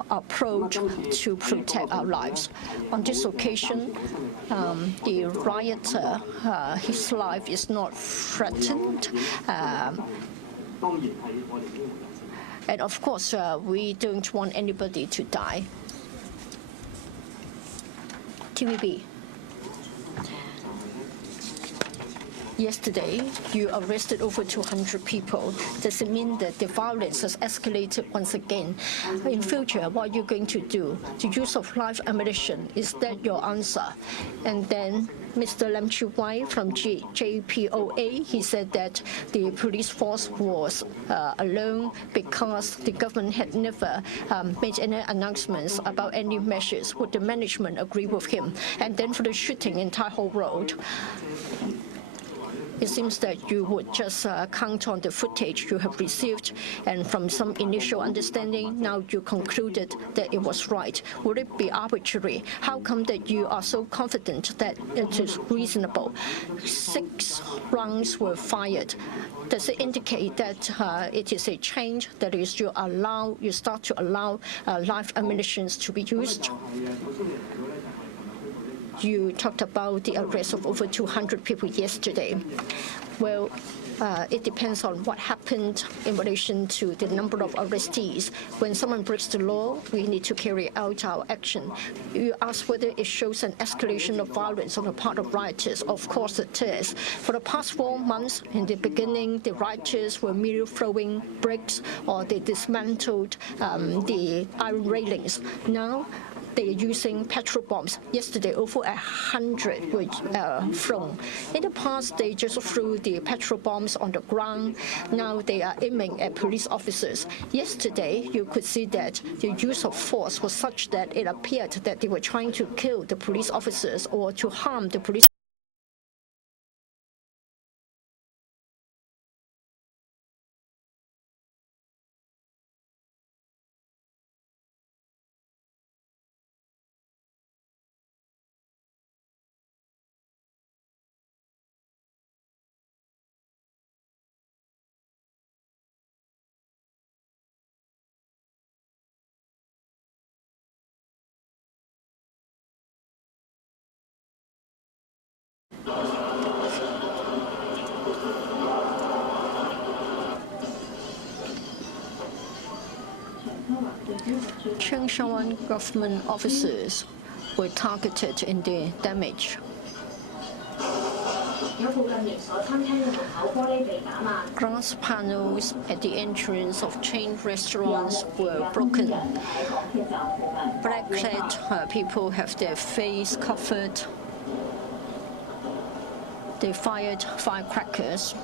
approach to protect our lives. On this occasion, the rioter, his life is not threatened. And of course, we don't want anybody to die. TVB. Yesterday, you arrested over 200 people. Does it mean that the violence has escalated once again? In future, what are you going to do? The use of live ammunition, is that your answer? And then Mr. Lam Chiu Wai from JPOA, he said that the police force was alone because the government had never made any announcements about any measures. Would the management agree with him? And then for the shooting in Tai Ho Road, it seems that you would just count on the footage you have received, and from some initial understanding, now you concluded that it was right. Would it be arbitrary? How come that you are so confident that it is reasonable? 6 rounds were fired. Does it indicate that it is a change, that is, you start to allow live ammunition to be used? You talked about the arrest of over 200 people yesterday. Well, it depends on what happened in relation to the number of arrestees. When someone breaks the law, we need to carry out our action. You asked whether it shows an escalation of violence on the part of rioters. Of course it is. For the past 4 months, in the beginning, the rioters were merely throwing bricks or they dismantled the iron railings. Now, they are using petrol bombs. Yesterday, over 100 were thrown. In the past, they just threw the petrol bombs on the ground. Now they are aiming at police officers. Yesterday, you could see that the use of force was such that it appeared that they were trying to kill the police officers or to harm the police. Changshan government officers were targeted in the damage. Glass panels at the entrance of chain restaurants were broken. Black-clad people have their face covered. They fired firecrackers.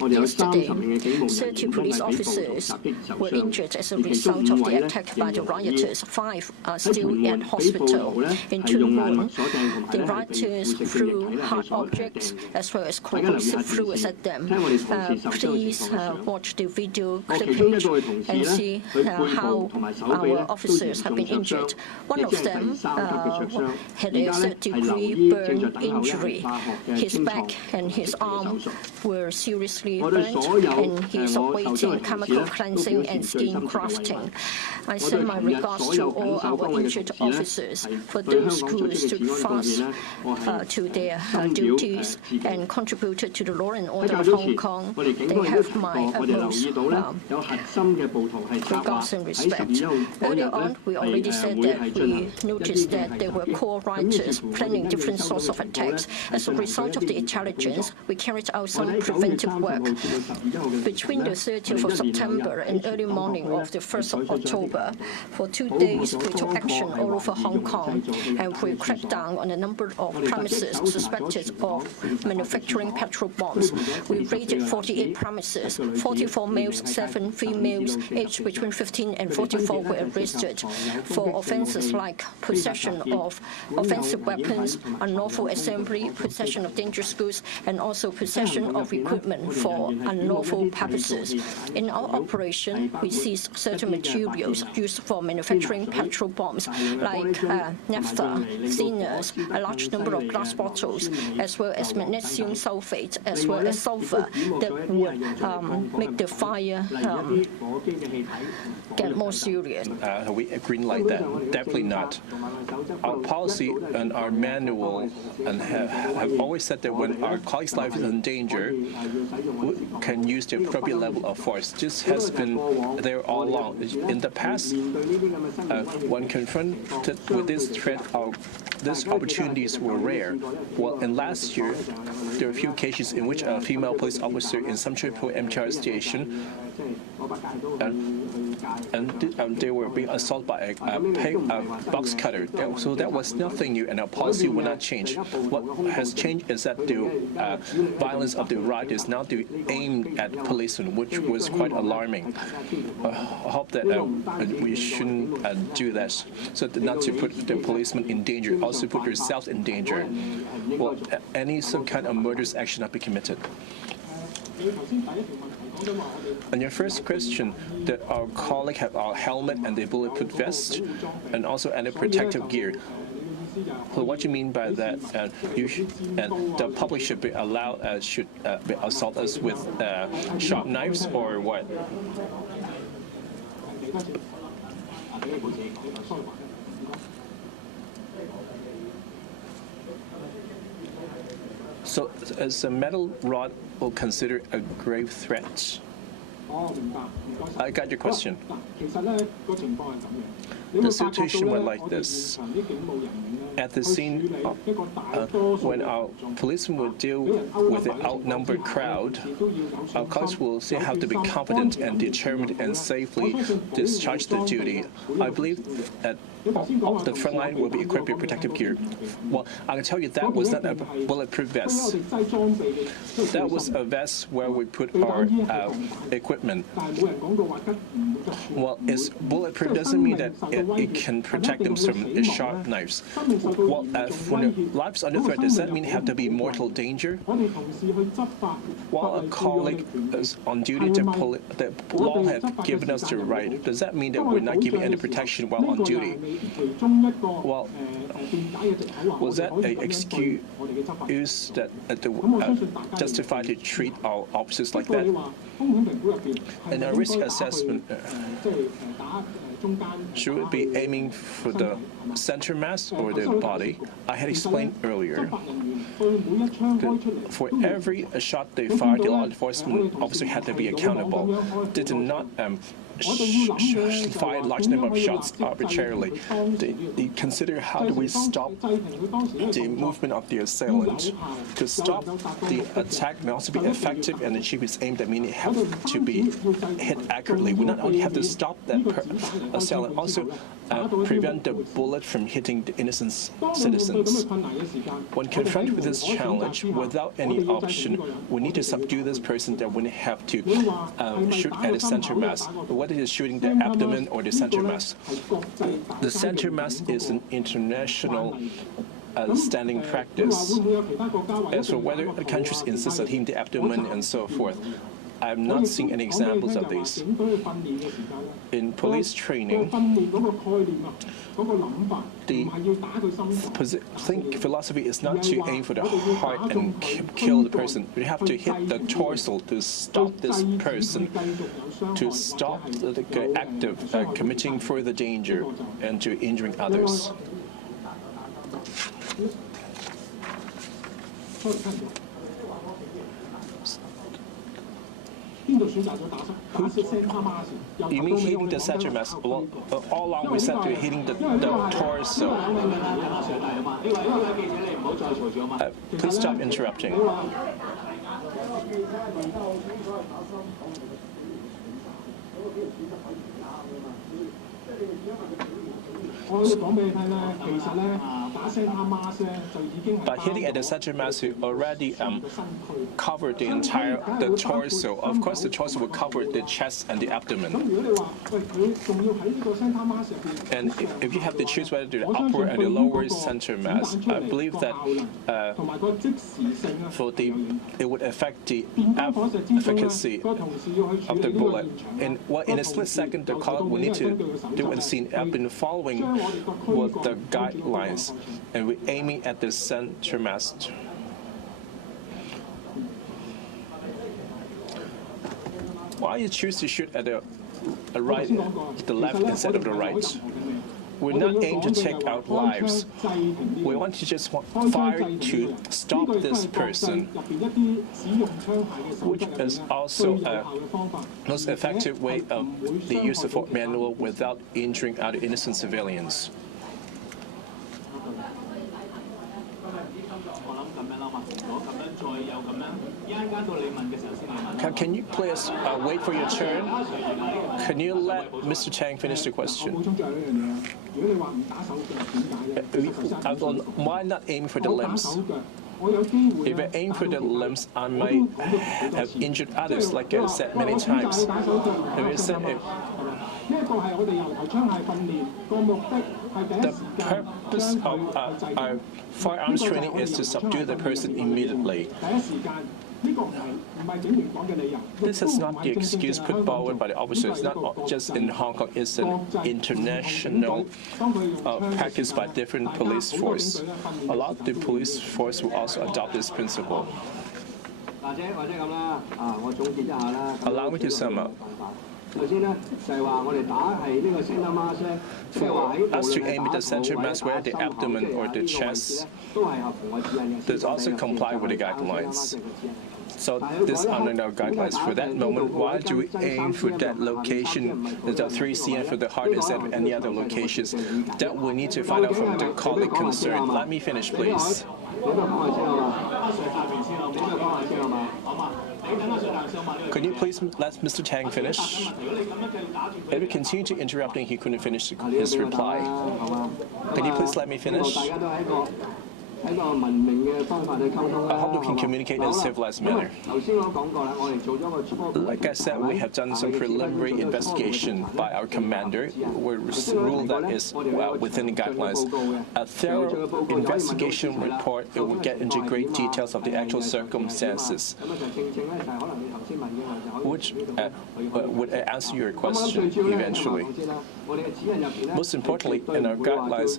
Yesterday, 30 police officers were injured as a result of the attack by the rioters. 5 are still at hospital. In Tuen. The rioters threw hard objects as well as corrosive fluids at them. Please watch the video clippage and see how our officers have been injured. One of them had a third-degree burn injury. His back and his arm were seriously burnt, and he is awaiting chemical cleansing and skin grafting. I send my regards to all our injured officers. For those who stood fast to their duties and contributed to the law and order of Hong Kong, they have my utmost regards and respect. Earlier on, we already said that we noticed that there were core rioters planning different sorts of attacks. As a result of the intelligence, we carried out some preventive work. Between the 30th of September and early morning of the 1st of October, for 2 days we took action all over Hong Kong, and we cracked down on a number of premises suspected of manufacturing petrol bombs. We raided 48 premises. 44 males, 7 females, aged between 15 and 44 were arrested for offences like possession of offensive weapons, unlawful assembly, possession of dangerous goods, and also possession of equipment for unlawful purposes. In our operation, we seized certain materials used for manufacturing petrol bombs, like naphtha, thinners, a large number of glass bottles, as well as magnesium sulfate, as well as sulfur that would make the fire get more serious. Are we agreeing like that? Definitely not. Our policy and our manual have always said that when our colleagues' life is in danger, we can use the appropriate level of force. This has been there all along. In the past, when confronted with this threat, these opportunities were rare. Well, in last year, there were a few cases in which a female police officer in some Triple MTR station and they were being assaulted by a box cutter. So that was nothing new, and our policy will not change. What has changed is that the violence of the riot is now aimed at policemen, which was quite alarming. I hope that we shouldn't do that, so not to put the policemen in danger, also put yourself in danger. Well, any some kind of murderous action not be committed. On your first question, that our colleague have our helmet and the bulletproof vest, and also any protective gear. So what you mean by that? And the public should be allowed should assault us with sharp knives or what? So, as a metal rod will consider a grave threat? I got your question. The situation went like this. At the scene, when our policemen will deal with the outnumbered crowd, our colleagues will still have to be confident and determined and safely discharge the duty. I believe that the front line will be equipped with protective gear. Well, I can tell you that was not a bulletproof vest. That was a vest where we put our equipment. Well, it's bulletproof doesn't mean that it can protect them from the sharp knives. Well, when your life's under threat, does that mean have to be mortal danger? While a colleague is on duty to the law has given us the right, does that mean that we're not giving any protection while on duty? Well, was that an excuse that justified to treat our officers like that? In our risk assessment, Should we be aiming for the center mass or the body? I had explained earlier that for every shot they fired, the law enforcement officer had to be accountable. They did not fire a large number of shots arbitrarily. They consider how do we stop the movement of the assailant. To stop the attack may also be effective and achieve its aim. That means it have to be hit accurately. We not only have to stop that assailant, also prevent the bullet from hitting the innocent citizens. When confronted with this challenge, without any option, we need to subdue this person. That we have to shoot at the center mass. Whether it's shooting the abdomen or the center mass. The center mass is an international standing practice. As for whether countries insist on hitting the abdomen and so forth, I have not seen any examples of these. In police training, the philosophy is not to aim for the heart and kill the person. We have to hit the torso to stop this person, to stop the act of committing further danger and to injuring others. You mean hitting the center mass? Well, all along we said we're hitting the torso. Please stop interrupting. By hitting at the center mass, you already covered the entire torso. Of course, the torso will cover the chest and the abdomen. And if you have to choose whether to the upper and the lower center mass, I believe that it would affect the efficacy of the bullet. And in a split second, the caller will need to do what the scene. I've been following with the guidelines, and we're aiming at the center mass. Why you choose to shoot at the left instead of the right? We're not aimed to take out lives. We want to just fire to stop this person, which is also a most effective way of the use of manual without injuring other innocent civilians. Can you please wait for your turn? Can you let Mr. Tang finish the question? Why not aim for the limbs? If I aim for the limbs, I might have injured others, like I said many times. The purpose of our firearms training is to subdue the person immediately. This is not the excuse put forward by the officers, not just in Hong Kong, it's an international practice by different police force. A lot of the police force will also adopt this principle. Allow me to sum up. For us to aim at the center mass, whether the abdomen or the chest, this also comply with the guidelines. So this under our guidelines. For that moment, why do we aim for that location, the 3 cm for the heart instead of any other locations? That we need to find out from the colleague concerned. Let me finish, please. Could you please let Mr. Tang finish? If we continue to interrupting, he couldn't finish his reply. Can you please let me finish? I hope we can communicate in a civilized manner. Like I said, we have done some preliminary investigation by our commander. We ruled that is within the guidelines. A thorough investigation report, it will get into great details of the actual circumstances, which would answer your question eventually. Most importantly, in our guidelines,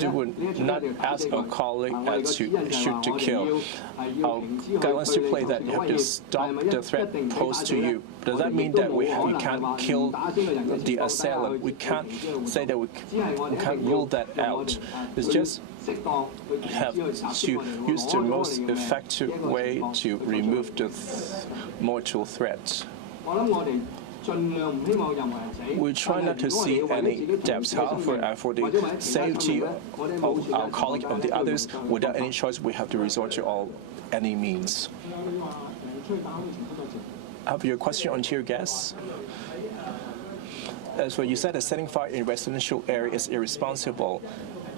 we would not ask our colleague to shoot to kill. Our guidelines stipulate that you have to stop the threat posed to you. Does that mean that we can't kill the assailant? We can't say that we can't rule that out. It's just have to use the most effective way to remove the mortal threat. We try not to see any deaths. However, for the safety of our colleague and the others, without any choice, we have to resort to any means. Have your question on tear gas? As what you said, that setting fire in residential area is irresponsible,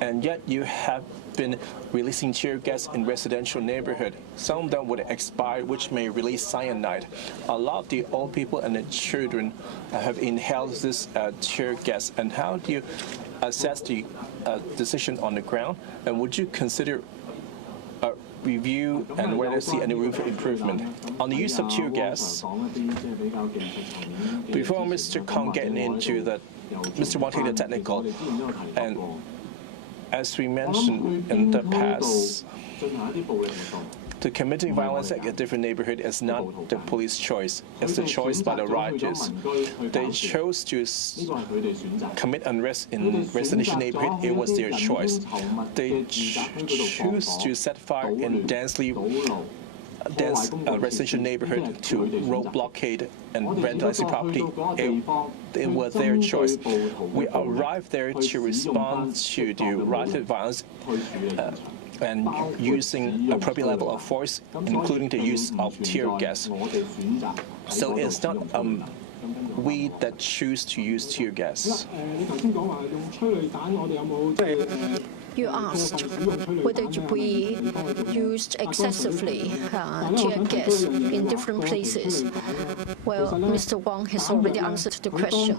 and yet you have been releasing tear gas in residential neighborhood. Some of them would expire, which may release cyanide. A lot of the old people and the children have inhaled this tear gas. And how do you assess the decision on the ground? And would you consider a review and whether see any room for improvement on the use of tear gas? Before Mr. Kong getting into that, Mr. Wong take the technical, and as we mentioned in the past, the committing violence at a different neighborhood is not the police choice. It's the choice by the rioters. They chose to commit unrest in residential neighborhood. It was their choice. They choose to set fire in dense residential neighborhood to road blockade and vandalize the property. It was their choice. We arrived there to respond to the riot violence and using appropriate level of force, including the use of tear gas. So it's not we that choose to use tear gas. You asked whether we used excessively tear gas in different places. Well, Mr. Wong has already answered the question,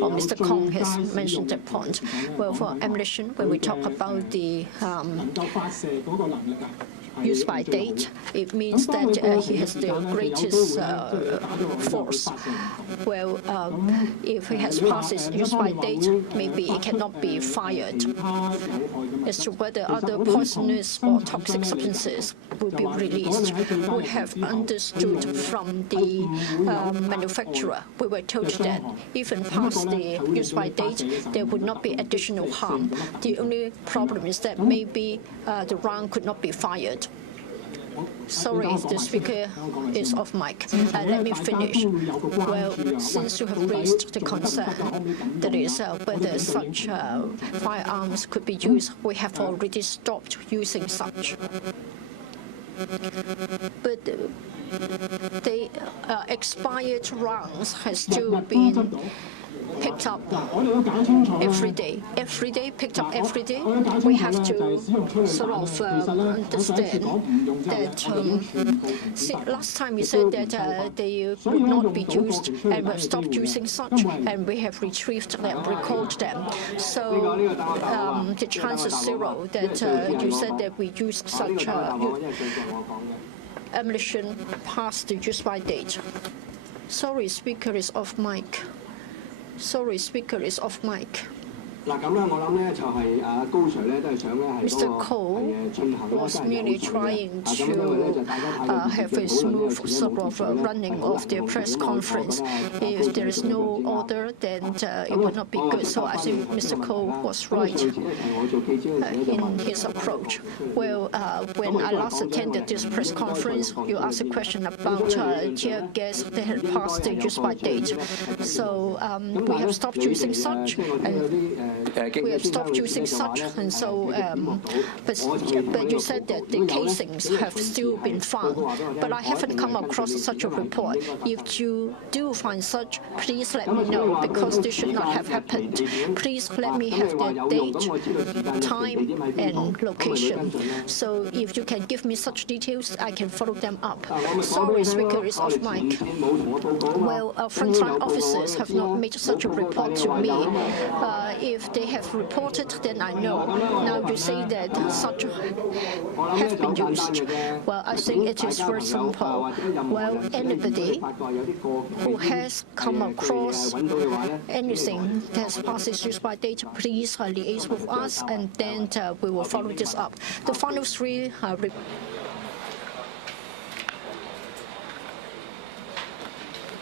or Mr. Kong has mentioned that point. Well, for ammunition, when we talk about the use by date, it means that he has the greatest force. Well, if he has passed his use by date, maybe it cannot be fired. As to whether other poisonous or toxic substances will be released, we have understood from the manufacturer. We were told that even past the use by date, there would not be additional harm. The only problem is that maybe the round could not be fired. Sorry, the speaker is off mic. Let me finish. Well, since you have raised the concern, that is whether such firearms could be used, we have already stopped using such. But the expired rounds has still been picked up every day. Every day, picked up every day. We have to sort of understand that last time we said that they would not be used, and we have stopped using such, and we have retrieved them, recalled them. So the chance is zero that you said that we used such ammunition past the use by date. Sorry, speaker is off mic. Sorry, speaker is off mic. Mr. Cole was merely trying to have a smooth sort of running of the press conference. If there is no order, then it would not be good. So I think Mr. Cole was right in his approach. Well, when I last attended this press conference, you asked a question about tear gas that had passed the use by date. So we have stopped using such, and we have stopped using such, and so, but you said that the casings have still been found, but I haven't come across such a report. If you do find such, please let me know, because this should not have happened. Please let me have the date, time, and location. So if you can give me such details, I can follow them up. Sorry, speaker is off mic. Well, frontline officers have not made such a report to me. If If they have reported, then I know. Now you say that such have been used. Well, I think it is very simple. Well, anybody who has come across anything that has passed issues by data, please liaise with us, and then we will follow this up. The final three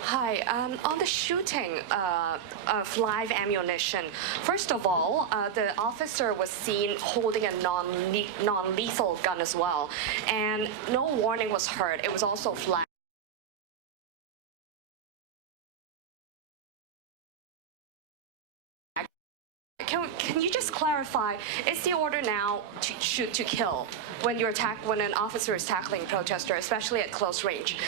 Hi. On the shooting of live ammunition, first of all, the officer was seen holding a non-lethal gun as well, and no warning was heard. It was also flagged. Can you just clarify, is the order now to shoot to kill when an officer is tackling a protester, especially at close range,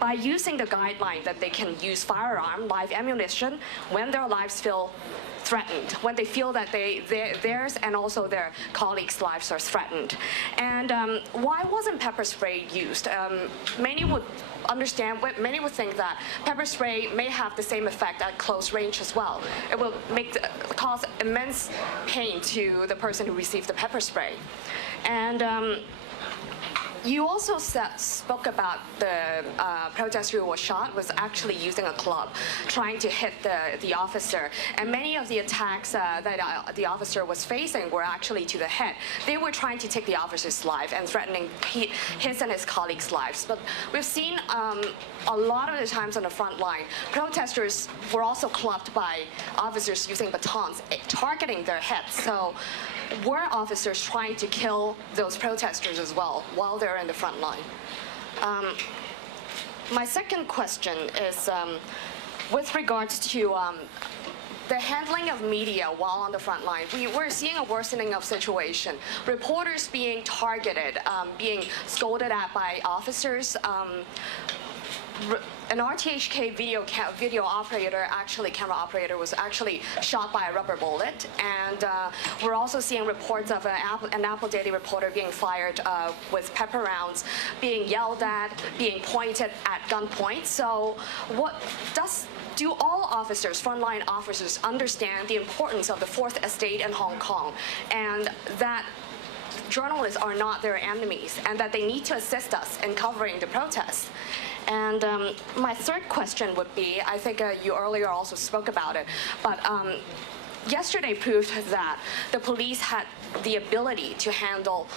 by using the guideline that they can use firearm, live ammunition, when their lives feel threatened, when they feel that theirs and also their colleagues' lives are threatened? And why wasn't pepper spray used? Many would think that pepper spray may have the same effect at close range as well. It will cause immense pain to the person who received the pepper spray. And you also spoke about the protester who was shot was actually using a club, trying to hit the officer. And many of the attacks that the officer was facing were actually to the head. They were trying to take the officer's life and threatening his and his colleagues' lives. But we've seen a lot of the times on the front line, protesters were also clubbed by officers using batons, targeting their heads. So were officers trying to kill those protesters as well while they're in the front line? My second question is with regards to the handling of media while on the front line. We're seeing a worsening of situation. Reporters being targeted, being scolded at by officers. An RTHK camera operator was actually shot by a rubber bullet, and we're also seeing reports of an Apple Daily reporter being fired with pepper rounds, being yelled at, being pointed at gunpoint. So do all officers, frontline officers, understand the importance of the Fourth Estate in Hong Kong, and that journalists are not their enemies, and that they need to assist us in covering the protests? And my third question would be, I think you earlier also spoke about it, but yesterday proved that the police had the ability to handle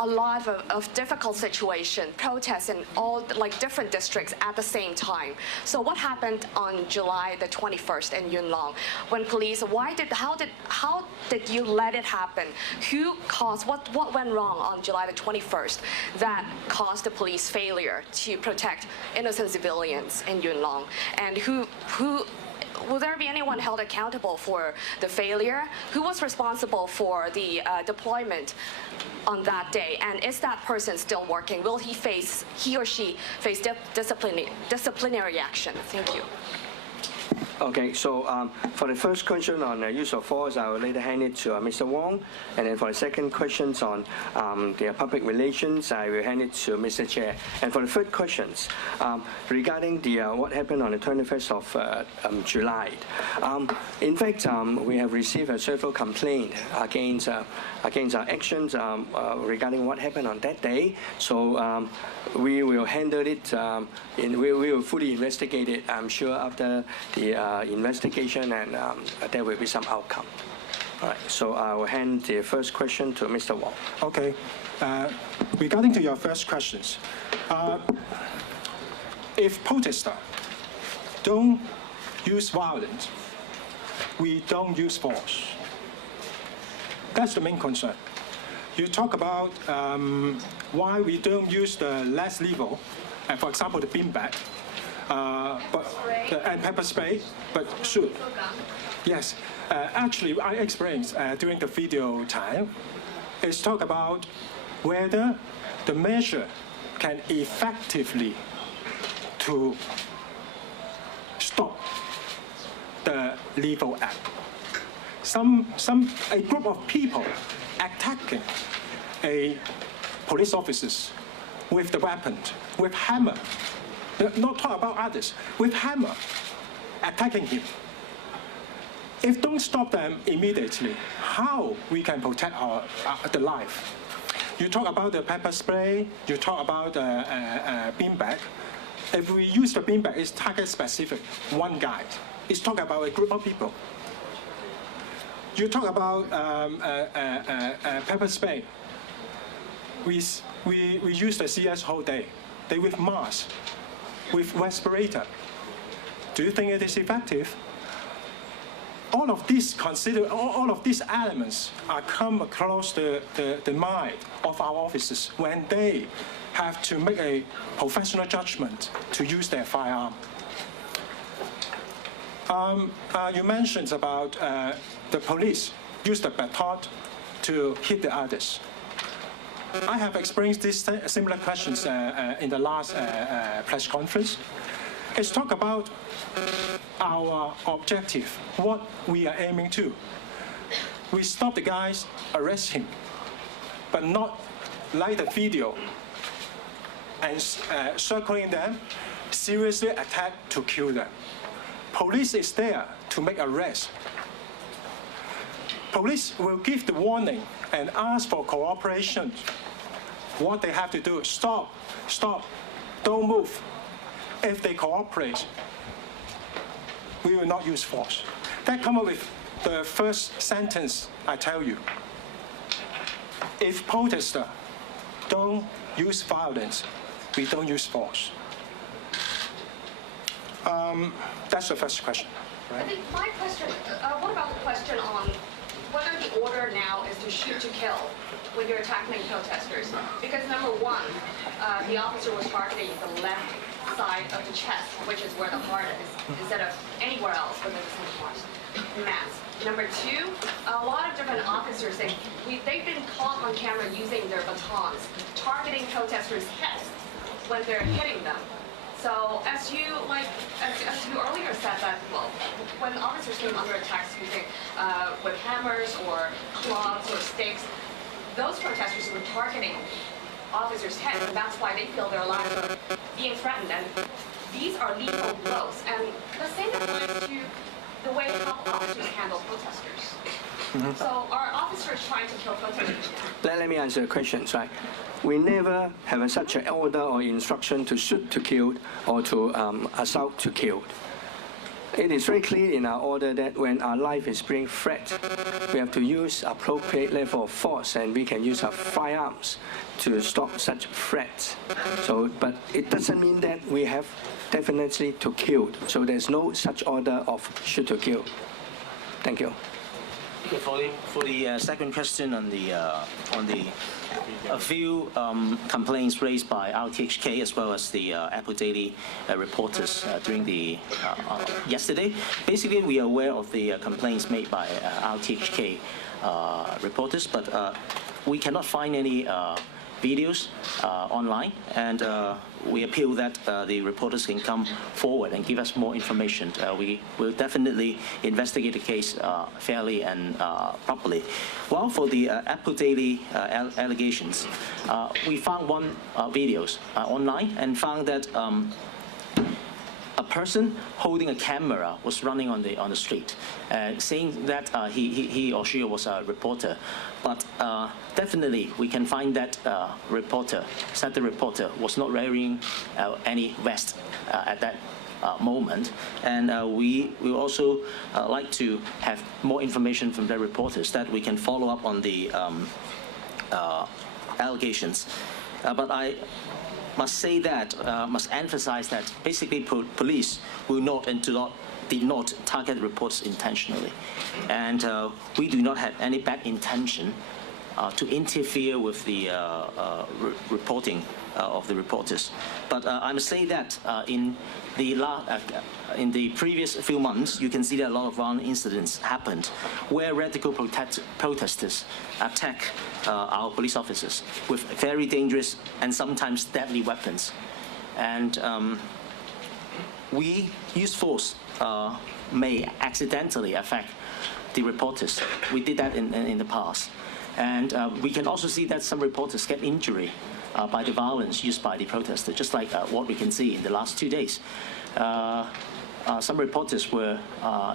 a lot of difficult situations, protests in all different districts at the same time. So what happened on July the 21st in Yuen Long when police? How did you let it happen? Who caused what went wrong on July the 21st that caused the police failure to protect innocent civilians in Yuen Long? And will there be anyone held accountable for the failure? Who was responsible for the deployment on that day? And is that person still working? Will he or she face disciplinary action? Thank you. Okay, so for the first question on use of force, I will later hand it to Mr. Wong. And then for the second questions on the public relations, I will hand it to Mr. Chair. And for the third questions, regarding the what happened on the 21st of July, in fact, we have received several complaints against our actions regarding what happened on that day. So we will handle it, we will fully investigate it, I'm sure, after the investigation, and there will be some outcome. All right, so I will hand the first question to Mr. Wong. Okay. Regarding to your first questions, if protesters don't use violence, we don't use force. That's the main concern. You talk about why we don't use the less lethal, for example, the beanbag, and pepper spray, but shoot. Yes, actually, I experienced during the video time, is talk about whether the measure can effectively to stop the lethal act. A group of people attacking a police officers with the weapon, with hammer, not talk about others, with hammer, attacking him. If don't stop them immediately, how we can protect the life? You talk about the pepper spray, you talk about beanbag. If we use the beanbag, it's target specific, one guy. It's talk about a group of people. You talk about pepper spray. We use the CS whole day. They with mask, with respirator. Do you think it is effective? All of these elements are come across the mind of our officers when they have to make a professional judgment to use their firearm. You mentioned about the police use the baton to hit the others. I have experienced these similar questions in the last press conference. It's talk about our objective, what we are aiming to. We stop the guys, arrest him, but not like the video and circling them, seriously attack to kill them. Police is there to make arrests. Police will give the warning and ask for cooperation. What they have to do, stop, don't move. If they cooperate, we will not use force. That come up with the first sentence I tell you. If protesters don't use violence, we don't use force. That's the first question. Right? I think my question, what about the question on whether the order now is to shoot to kill when you're attacking protesters? Because number one, the officer was targeting the left side of the chest, which is where the heart is, instead of anywhere else within the mass. Number two, a lot of different officers say they've been caught on camera using their batons, targeting protesters' heads when they're hitting them. So as you earlier said that, well, when officers came under attack using with hammers or clubs or sticks, those protesters were targeting officers' heads, and that's why they feel their lives are being threatened. And these are lethal blows. And the same applies to the way how officers handle protesters. So are officers trying to kill protesters now? Let me answer the question. Right? We never have such an order or instruction to shoot to kill or to assault to kill. It is very clear in our order that when our life is being threatened, we have to use appropriate level of force, and we can use our firearms to stop such threats. So, but it doesn't mean that we have definitely to kill. So there's no such order of shoot to kill. Thank you. For the second question on a few complaints raised by RTHK as well as the Apple Daily reporters during the yesterday. Basically, we are aware of the complaints made by RTHK reporters, but we cannot find any videos online, and we appeal that the reporters can come forward and give us more information. We will definitely investigate the case fairly and properly. While for the Apple Daily allegations, we found one videos online and found that a person holding a camera was running on the street, saying that he or she was a reporter. But definitely, we can find that reporter was not wearing any vest at that moment. And we will also like to have more information from the reporters that we can follow up on the allegations. But I must say that, must emphasize that basically police will not and did not target reports intentionally. And we do not have any bad intention to interfere with the reporting of the reporters. But I must say that in the previous few months, you can see that a lot of violent incidents happened where radical protesters attack our police officers with very dangerous and sometimes deadly weapons. And we use force may accidentally affect the reporters. We did that in the past. And we can also see that some reporters get injury by the violence used by the protesters, just like what we can see in the last 2 days. some reporters were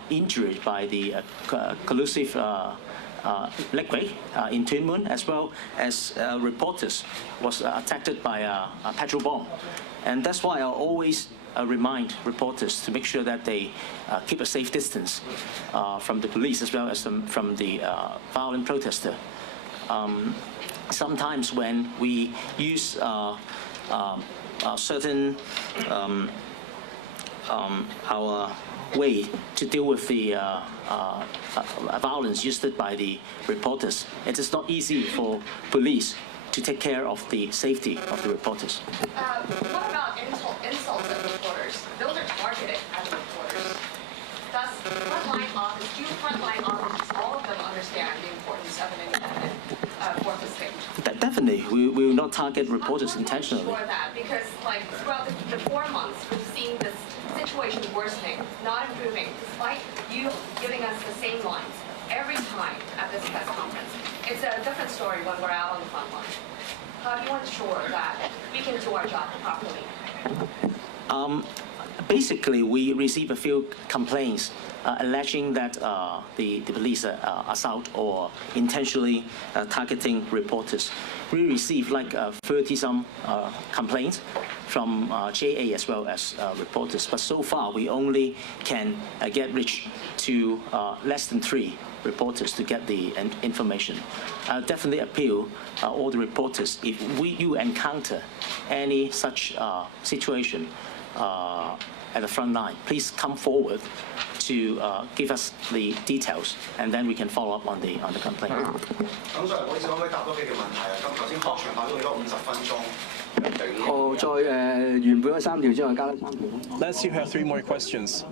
injured by the collusive liquid in Twin Moon, as well as reporters was attacked by a petrol bomb. And that's why I always remind reporters to make sure that they keep a safe distance from the police as well as from the violent protester. Sometimes when we use certain our way to deal with the violence used by the reporters, it is not easy for police to take care of the safety of the reporters. What about insults at reporters? Those are targeted at the reporters. Does frontline officers, all of them understand the importance of an independent fourth estate? Definitely, we will not target reporters intentionally. I'm not sure that, because like throughout the 4 months, we've seen this situation worsening, not improving, despite you giving us the same lines every time at this press conference. It's a different story when we're out on the front line. How do you ensure that we can do our job properly? Basically, we receive a few complaints alleging that the police assault or intentionally targeting reporters. We receive like 30-some complaints from JA as well as reporters, but so far we only can get reach to less than 3 reporters to get the information. I'll definitely appeal all the reporters, if you encounter any such situation at the front line, please come forward to give us the details, and then we can follow up on the complaint. Let's you have 3 more questions.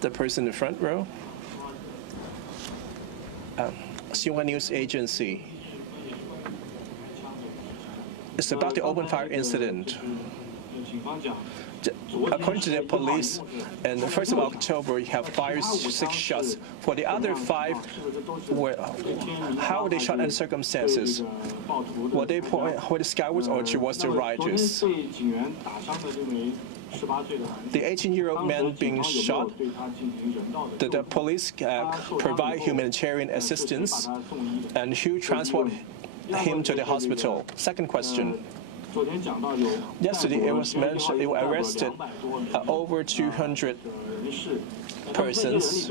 The person in the front row. Xinhua News Agency. It's about the open fire incident. According to the police, on the 1st of October, you have fired 6 shots. For the other 5, how were they shot under circumstances? Were they pointed skywards or towards the rioters? The 18-year-old man being shot, did the police provide humanitarian assistance, and who transported him to the hospital? Second question. Yesterday, it was mentioned it arrested over 200 persons,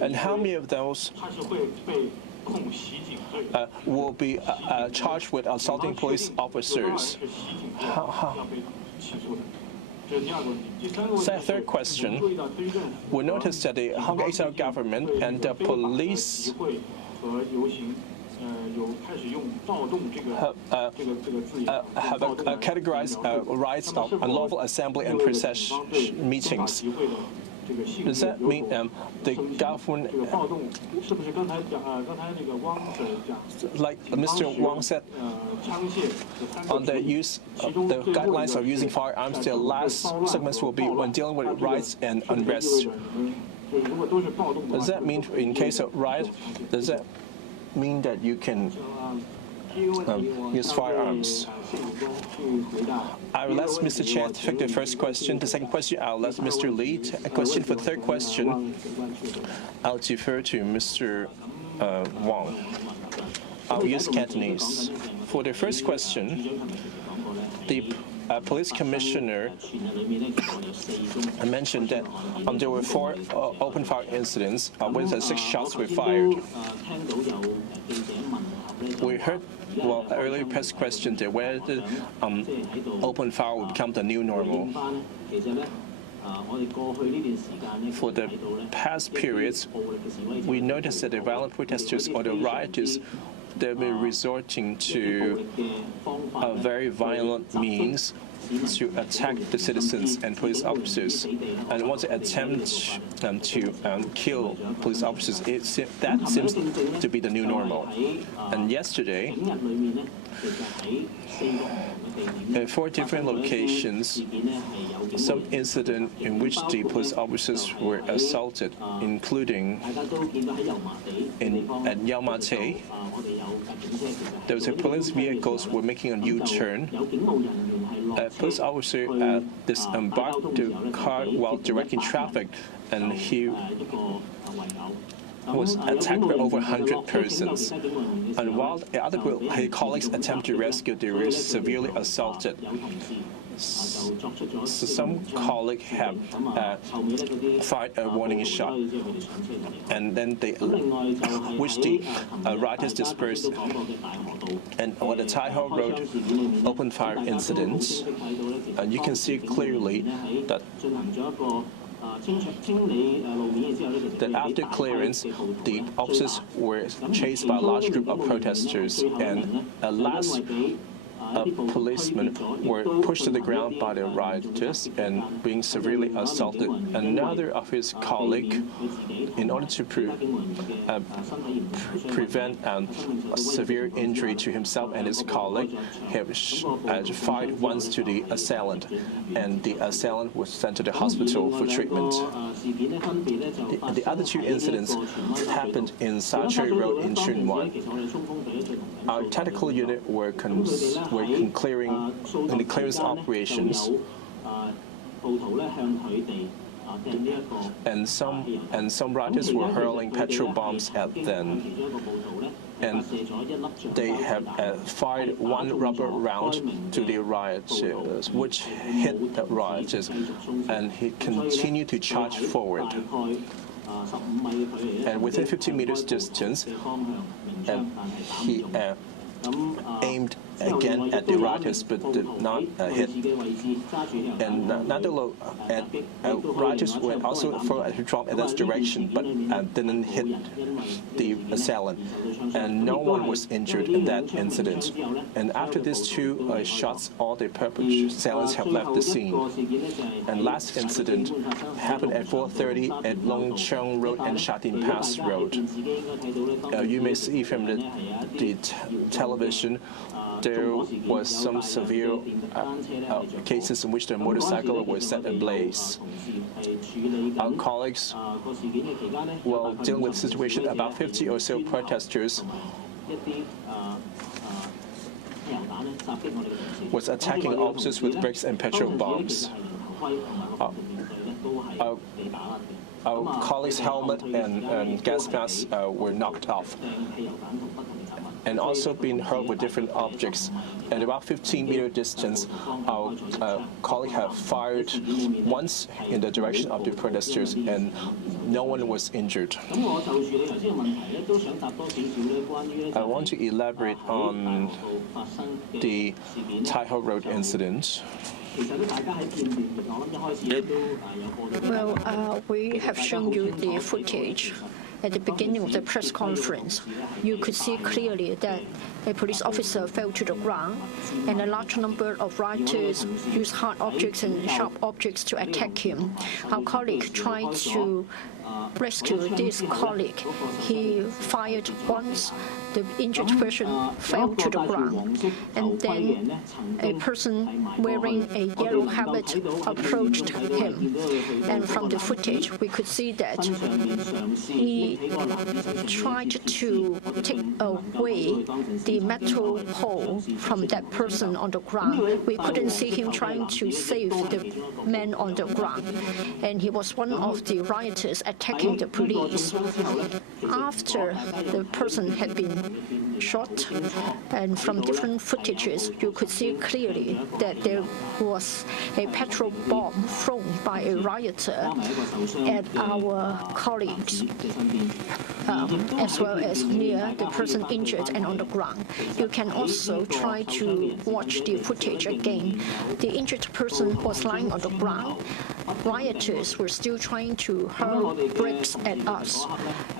and how many of those will be charged with assaulting police officers? Third question. We noticed that the Hong Kong HL government and the police have categorized rights of unlawful assembly and procession meetings. Does that mean the government, like Mr. Wang said, on the use of the guidelines of using firearms, the last segments will be when dealing with riots and unrest? Does that mean in case of riot, does that mean that you can use firearms? I'll let Mr. Chair take the first question. The second question, I'll let Mr. Lee take a question. For the third question, I'll defer to Mr. Wang. I'll use Cantonese. For the first question, the police commissioner mentioned that there were 4 open fire incidents with 6 shots were fired. We heard earlier press question that whether open fire will become the new normal. For the past periods, we noticed that the violent protesters or the rioters, they've been resorting to very violent means to attack the citizens and police officers, and want to attempt to kill police officers. That seems to be the new normal. And yesterday, At 4 different locations, some incident in which the police officers were assaulted, including at Yau Ma Tei. There was a police vehicles were making a U-turn. A police officer disembarked the car while directing traffic, and he was attacked by over 100 persons. And while the other his colleagues attempted to rescue, they were severely assaulted. So some colleagues have fired a warning shot, and then which the rioters dispersed. And on the Tai Ho Road open fire incident, and you can see clearly that after clearance, the officers were chased by a large group of protesters, and at last, policemen were pushed to the ground by the rioters and being severely assaulted. Another of his colleagues, in order to prevent a severe injury to himself and his colleague, have fired once to the assailant, and the assailant was sent to the hospital for treatment. The other 2 incidents happened in Sa Choi Road in Chuen Wan. Our technical unit were clearing in the clearance operations, and some rioters were hurling petrol bombs at them, and they have fired 1 rubber round to the rioters, which hit the rioters, and he continued to charge forward. And within 15 meters distance, he aimed again at the rioters, but did not hit. And rioters were also from in that direction, but didn't hit the assailant. And no one was injured in that incident. And after these 2 shots, all the assailants have left the scene. And last incident happened at 4:30 at Long Cheong Road and Sha Tin Pass Road. You may see from the television, there was some severe cases in which the motorcycle was set ablaze. Our colleagues, while dealing with the situation, about 50 or so protesters was attacking officers with bricks and petrol bombs. Our colleagues' helmet and gas masks were knocked off, and also being hurled with different objects. At about 15-meter distance, our colleague had fired once in the direction of the protesters, and no one was injured. I want to elaborate on the Tai Ho Road incident. Well, we have shown you the footage. At the beginning of the press conference, you could see clearly that a police officer fell to the ground, and a large number of rioters used hard objects and sharp objects to attack him. Our colleague tried to rescue this colleague. He fired once. The injured person fell to the ground, and then a person wearing a yellow habit approached him. And from the footage, we could see that he tried to take away the metal pole from that person on the ground. We couldn't see him trying to save the man on the ground, and he was one of the rioters attacking the police. After the person had been shot, and from different footages, you could see clearly that there was a petrol bomb thrown by a rioter at our colleagues, as well as near the person injured and on the ground. You can also try to watch the footage again. The injured person was lying on the ground. Rioters were still trying to hurl bricks at us.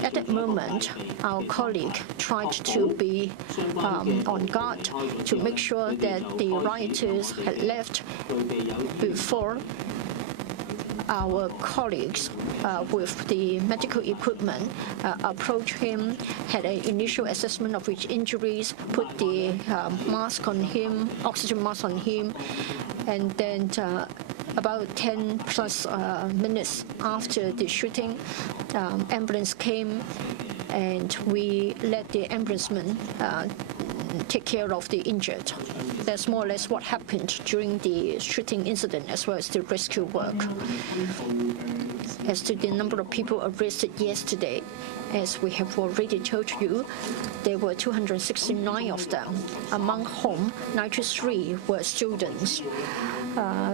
At that moment, our colleague tried to be on guard to make sure that the rioters had left before our colleagues with the medical equipment approached him, had an initial assessment of his injuries, put the mask on him, oxygen mask on him, and then about 10 plus minutes after the shooting, ambulance came, and we let the ambulanceman take care of the injured. That's more or less what happened during the shooting incident, as well as the rescue work. As to the number of people arrested yesterday, as we have already told you, there were 269 of them, among whom 93 were students.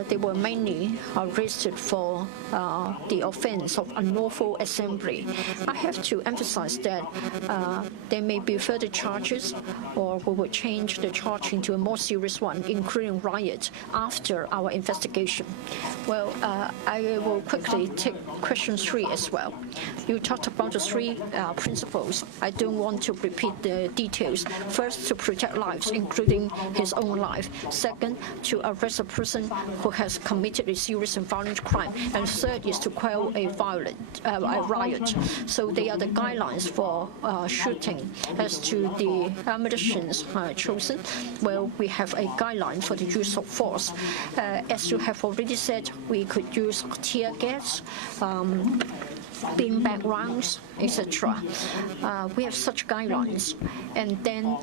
They were mainly arrested for the offense of unlawful assembly. I have to emphasize that there may be further charges, or we will change the charge into a more serious one, including riot, after our investigation. Well, I will quickly take question 3 as well. You talked about the 3 principles. I don't want to repeat the details. First, to protect lives, including his own life. Second, to arrest a person who has committed a serious and violent crime. And third is to quell a riot. So they are the guidelines for shooting. As to the ammunitions chosen, well, we have a guideline for the use of force. As you have already said, we could use tear gas, beanbag rounds, etc. We have such guidelines, and then,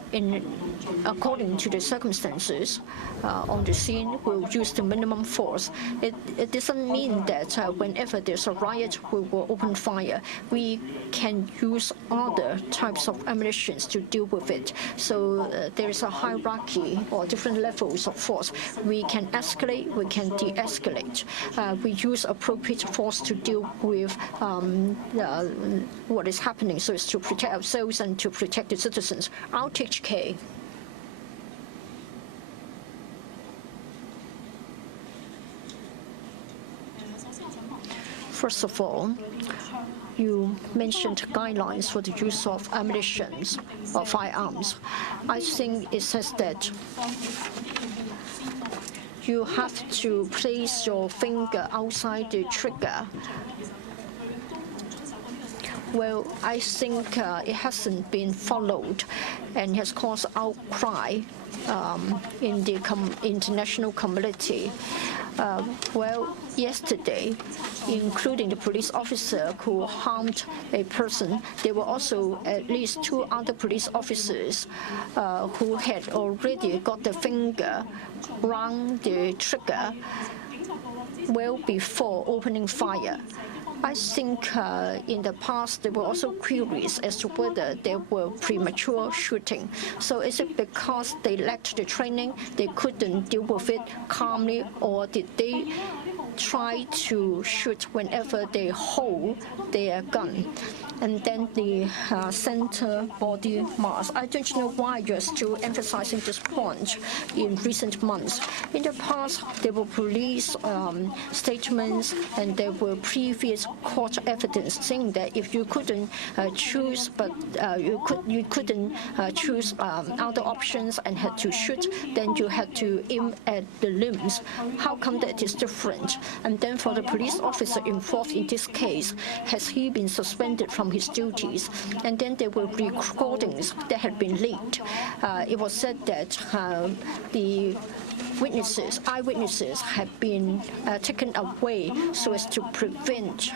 according to the circumstances on the scene, we'll use the minimum force. It doesn't mean that whenever there's a riot, we will open fire. We can use other types of ammunition to deal with it. So there is a hierarchy or different levels of force. We can escalate, we can de-escalate. We use appropriate force to deal with what is happening, so as to protect ourselves and to protect the citizens. RTHK. First of all, you mentioned guidelines for the use of ammunition or firearms. I think it says that you have to place your finger outside the trigger. Well, I think it hasn't been followed and has caused outcry in the international community. Well, yesterday, including the police officer who harmed a person, there were also at least 2 other police officers who had already got the finger around the trigger well before opening fire. I think in the past there were also queries as to whether there were premature shooting. So is it because they lacked the training, they couldn't deal with it calmly, or did they try to shoot whenever they hold their gun? And then the center body mask. I don't know why you're still emphasizing this point in recent months. In the past, there were police statements and there were previous court evidence saying that if you couldn't choose, but you couldn't choose other options and had to shoot, then you had to aim at the limbs. How come that is different? And then for the police officer involved in this case, has he been suspended from his duties? And then there were recordings that had been leaked. It was said that the eyewitnesses had been taken away so as to prevent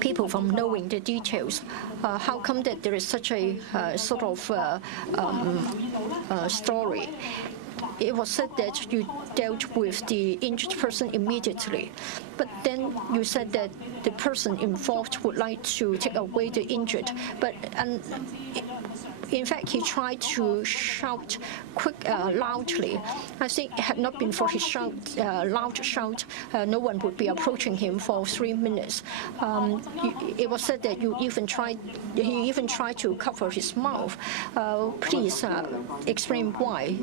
people from knowing the details. How come that there is such a sort of story? It was said that you dealt with the injured person immediately, but then you said that the person involved would like to take away the injured, but in fact, he tried to shout loudly. I think had not been for his loud shout, no one would be approaching him for 3 minutes. It was said that he even tried to cover his mouth. Please explain why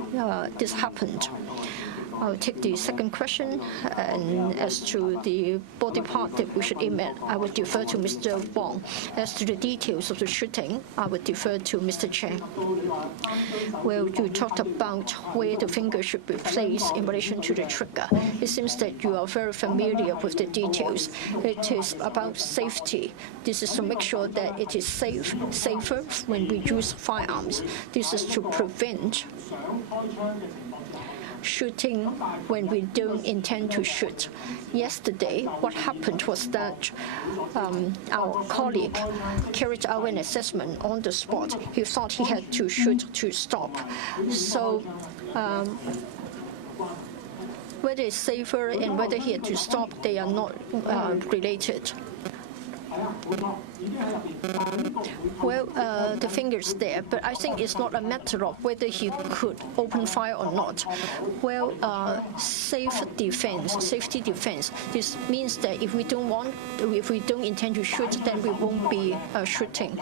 this happened. I'll take the second question, and as to the body part that we should aim at, I would defer to Mr. Wong. As to the details of the shooting, I would defer to Mr. Chen. Well, you talked about where the finger should be placed in relation to the trigger. It seems that you are very familiar with the details. It is about safety. This is to make sure that it is safer when we use firearms. This is to prevent shooting when we don't intend to shoot. Yesterday, what happened was that our colleague carried out an assessment on the spot. He thought he had to shoot to stop. So whether it's safer and whether he had to stop, they are not related. Well, the finger's there, but I think it's not a matter of whether he could open fire or not. Well, safety defense. This means that if we don't intend to shoot, then we won't be shooting.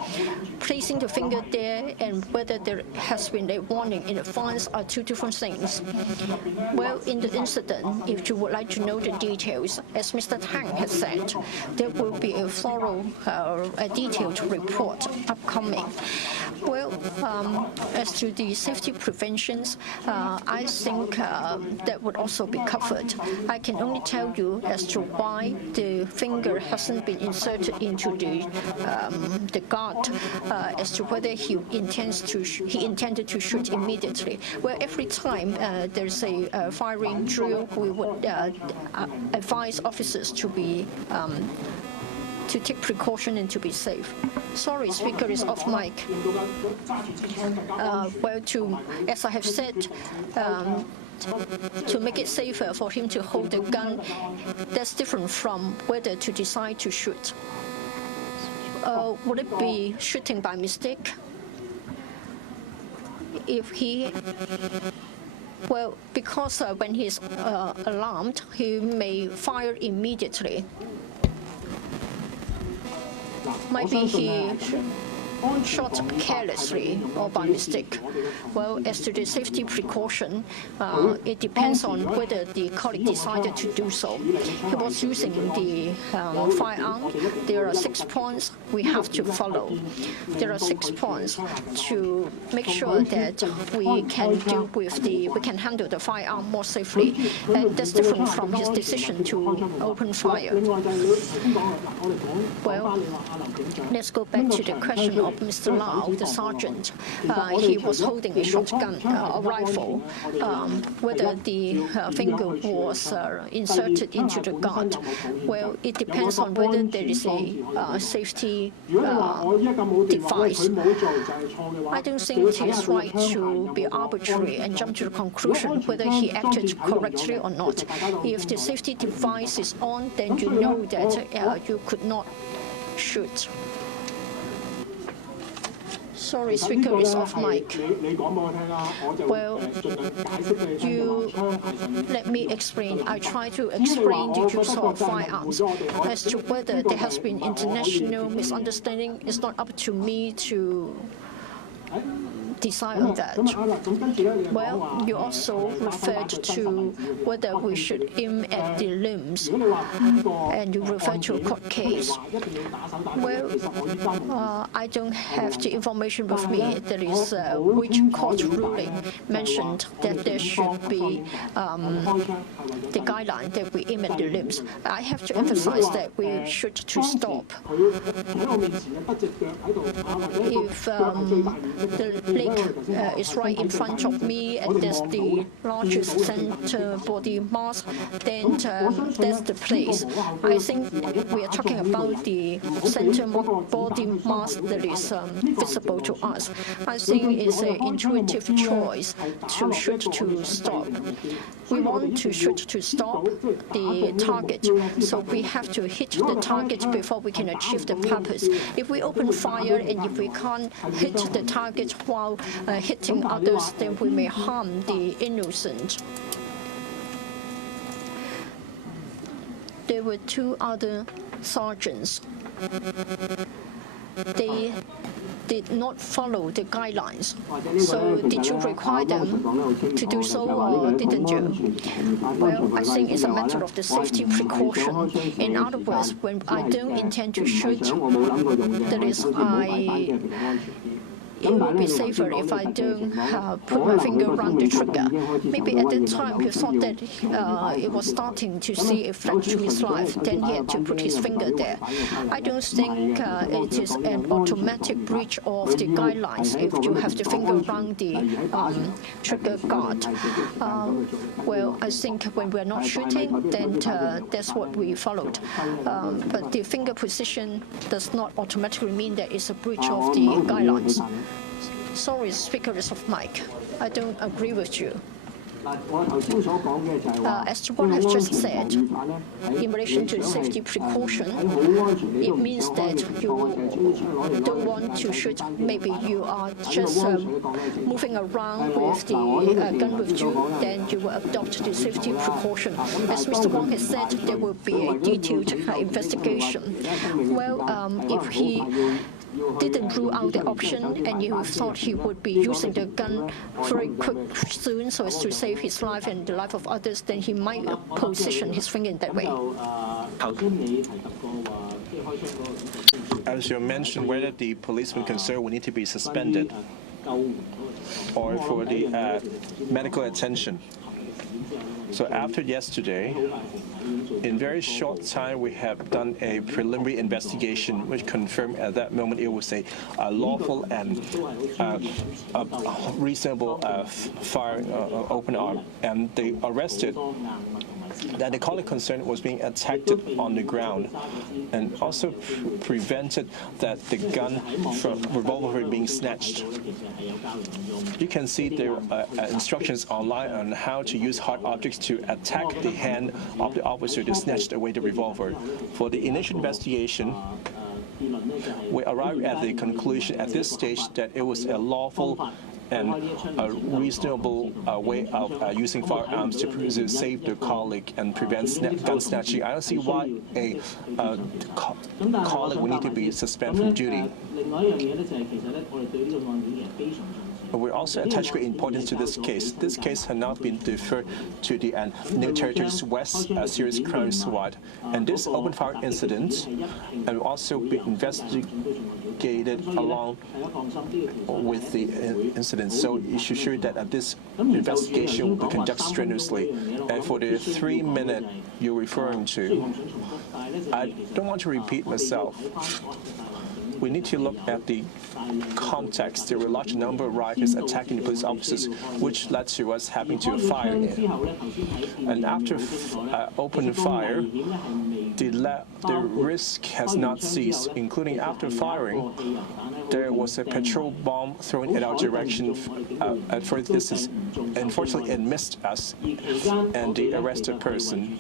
Placing the finger there and whether there has been a warning in advance are two different things. Well, in the incident, if you would like to know the details, as Mr. Tang has said, there will be a thorough, a detailed report upcoming. Well, as to the safety preventions, I think that would also be covered. I can only tell you as to why the finger hasn't been inserted into the guard, as to whether he intended to shoot immediately. Well, every time there's a firing drill, we would advise officers to be to take precaution and to be safe. Sorry, speaker is off mic. Well, as I have said, to make it safer for him to hold the gun, that's different from whether to decide to shoot. Would it be shooting by mistake? If he, well, because when he's alarmed, he may fire immediately. Maybe he shot carelessly or by mistake. Well, as to the safety precaution, it depends on whether the colleague decided to do so. He was using the firearm. There are 6 points we have to follow. There are 6 points to make sure that we can handle the firearm more safely. And that's different from his decision to open fire. Well, let's go back to the question of Mr. Lau, the sergeant. He was holding a shotgun, a rifle. Whether the finger was inserted into the guard, well, it depends on whether there is a safety device. I don't think it is right to be arbitrary and jump to the conclusion whether he acted correctly or not. If the safety device is on, then you know that you could not shoot. Sorry, speaker is off mic. Well, you let me explain. I try to explain the use of firearms. As to whether there has been international misunderstanding, it's not up to me to decide on that. Well, you also referred to whether we should aim at the limbs, and you referred to a court case. Well, I don't have the information with me. There is which court ruling mentioned that there should be the guideline that we aim at the limbs. I have to emphasize that we should to stop. If the leg is right in front of me and there's the largest center body mass, then that's the place. I think we are talking about the center body mass that is visible to us. I think it's an intuitive choice to shoot to stop. We want to shoot to stop the target, so we have to hit the target before we can achieve the purpose. If we open fire and if we can't hit the target while hitting others, then we may harm the innocent. There were 2 other sergeants. They did not follow the guidelines. So did you require them to do so or didn't you? Well, I think it's a matter of the safety precaution. In other words, when I don't intend to shoot, that is, it would be safer if I don't put my finger around the trigger. Maybe at that time he thought that it was starting to see a threat to his life, then he had to put his finger there. I don't think it is an automatic breach of the guidelines if you have the finger around the trigger guard. Well, I think when we're not shooting, then that's what we followed. But the finger position does not automatically mean that it's a breach of the guidelines. Sorry, speaker is off mic. I don't agree with you. As to what I've just said, in relation to safety precaution, it means that you don't want to shoot. Maybe you are just moving around with the gun with you, then you will adopt the safety precaution. As Mr. Wong has said, there will be a detailed investigation. Well, if he didn't rule out the option and you thought he would be using the gun very soon so as to save his life and the life of others, then he might position his finger in that way. As you mentioned, whether the policeman concerned will need to be suspended or for the medical attention. So after yesterday, in very short time, we have done a preliminary investigation which confirmed at that moment it was a lawful and a reasonable fire open arm, and they arrested that the colleague concerned was being attacked on the ground, and also prevented that the gun from revolver being snatched. You can see there are instructions online on how to use hard objects to attack the hand of the officer to snatch away the revolver. For the initial investigation, we arrived at the conclusion at this stage that it was a lawful and a reasonable way of using firearms to save the colleague and prevent gun snatching. I don't see why a colleague would need to be suspended from duty. We also attach great importance to this case. This case has now been deferred to the New Territories West Serious Crime Squad. And this open fire incident will also be investigated along with the incident. So you should ensure that this investigation will be conducted strenuously. And for the 3-minute you're referring to, I don't want to repeat myself. We need to look at the context. There were a large number of rioters attacking the police officers, which led to us having to fire. And after opening fire, the risk has not ceased, including after firing. There was a petrol bomb thrown in our direction at further distance. Unfortunately, it missed us and the arrested person.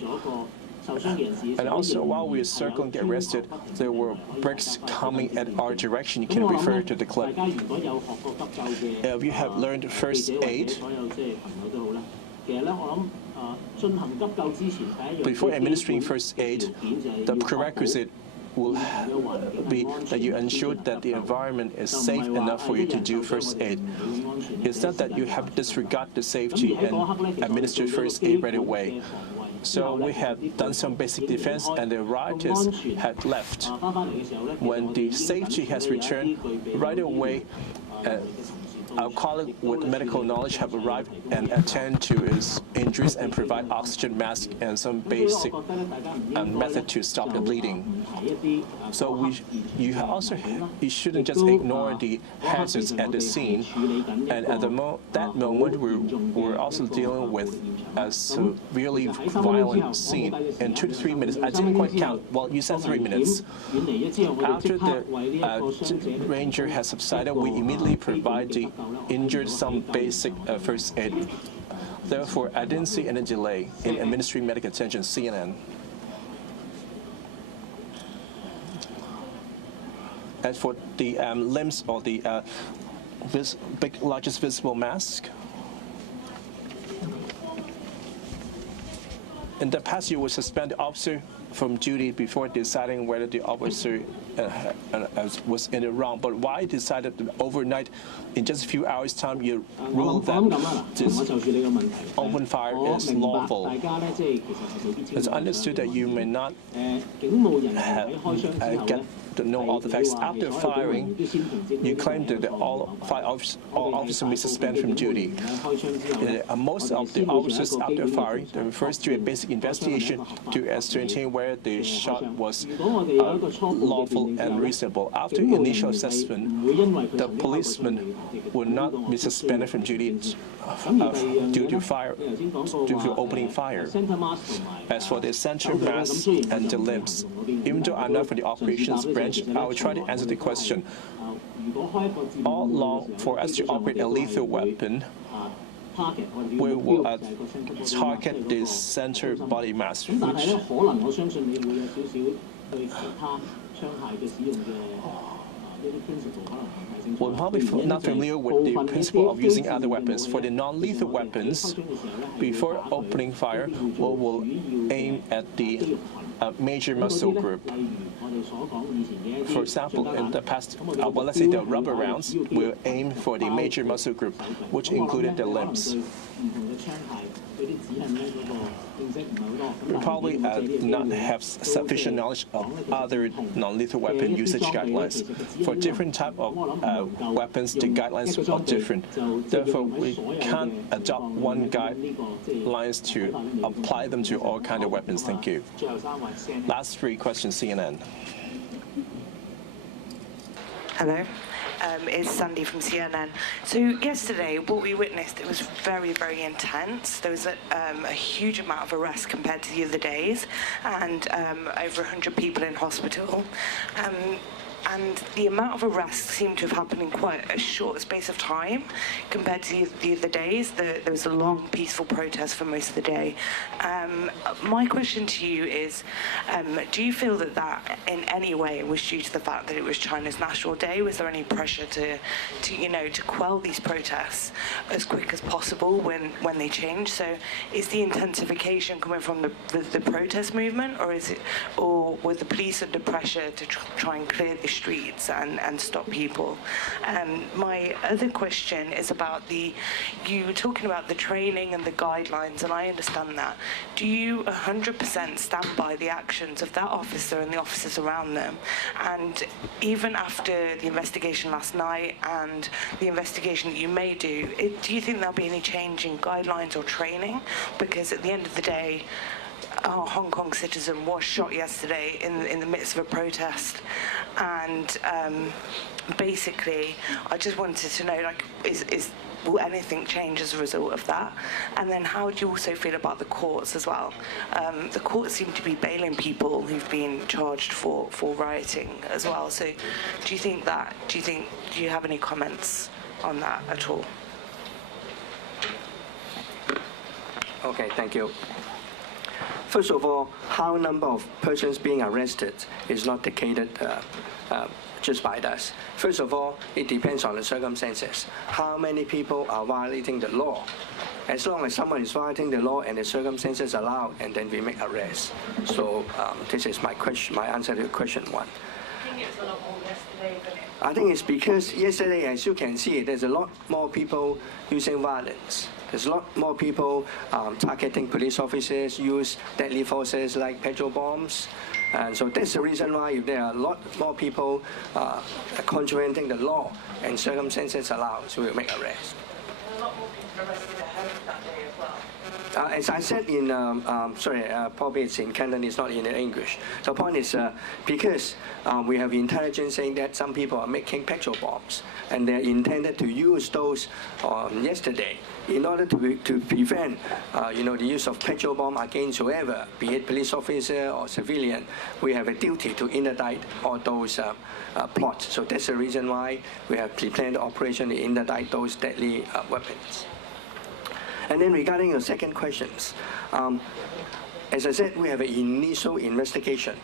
And also, while we were circling the arrested, there were bricks coming at our direction. You can refer to the clip. If you have learned first aid, before administering first aid, the prerequisite will be that you ensure that the environment is safe enough for you to do first aid. It's not that you have to disregard the safety and administer first aid right away. So we have done some basic defense, and the rioters had left. When the safety has returned, right away, our colleague with medical knowledge have arrived and attend to his injuries and provide oxygen mask and some basic method to stop the bleeding. So you shouldn't just ignore the hazards at the scene. And at that moment, we're also dealing with a severely violent scene. In 2 to 3 minutes, I didn't quite count. Well, you said 3 minutes. After the ranger has subsided, we immediately provide the injured some basic first aid. Therefore, I didn't see any delay in administering medical attention. CNN. As for the limbs or the largest visible mask, in the past you would suspend the officer from duty before deciding whether the officer was in the wrong. But why decided that overnight, in just a few hours' time, you ruled that this open fire is lawful? It's understood that you may not get to know all the facts. After firing, you claim that all officers may suspend from duty. Most of the officers after firing refers to a basic investigation to ascertain whether the shot was lawful and reasonable. After initial assessment, the policeman would not be suspended from duty due to opening fire. As for the center mass and the limbs, even though I'm not from the operations branch, I will try to answer the question. All along, for us to operate a lethal weapon, we will target the center body mass, which we're probably not familiar with the principle of using other weapons. For the non-lethal weapons, before opening fire, we will aim at the major muscle group. For example, in the past, let's say the rubber rounds, we'll aim for the major muscle group, which included the limbs. We probably do not have sufficient knowledge of other non-lethal weapon usage guidelines. For different type of weapons, the guidelines are different. Therefore, we can't adopt one guidelines to apply them to all kinds of weapons. Thank you. Last three questions, CNN. Hello. It's Sandy from CNN. So yesterday, what we witnessed, it was very, very intense. There was a huge amount of arrests compared to the other days, and over 100 people in hospital. And the amount of arrests seemed to have happened in quite a short space of time compared to the other days. There was a long, peaceful protest for most of the day. My question to you is, do you feel that in any way was due to the fact that it was China's National Day? Was there any pressure to quell these protests as quick as possible when they change? So is the intensification coming from the protest movement, or was the police under pressure to try and clear the streets and stop people? My other question is about you were talking about the training and the guidelines, and I understand that. Do you 100% stand by the actions of that officer and the officers around them? And even after the investigation last night and the investigation that you may do you think there'll be any change in guidelines or training? Because at the end of the day, a Hong Kong citizen was shot yesterday in the midst of a protest, and basically, I just wanted to know, will anything change as a result of that? And then how do you also feel about the courts as well? The courts seem to be bailing people who've been charged for rioting as well. So do you have any comments on that at all? Okay, thank you. First of all, how number of persons being arrested is not dictated just by us. First of all, it depends on the circumstances. How many people are violating the law? As long as someone is violating the law and the circumstances allow, and then we make arrests. So this is my answer to question one. I think it's because yesterday, as you can see, there's a lot more people using violence. There's a lot more people targeting police officers, use deadly forces like petrol bombs. And so that's the reason why if there are a lot more people contravening the law and circumstances allow, so we'll make arrests. And a lot more people arrested ahead of that day as well. As I said in, probably it's in Cantonese, not in English. The point is because we have intelligence saying that some people are making petrol bombs, and they're intended to use those yesterday in order to prevent, the use of petrol bomb against whoever, be it police officer or civilian. We have a duty to interdict all those plots. So that's the reason why we have prepared the operation to interdict those deadly weapons. And then regarding your second questions, as I said, we have an initial investigation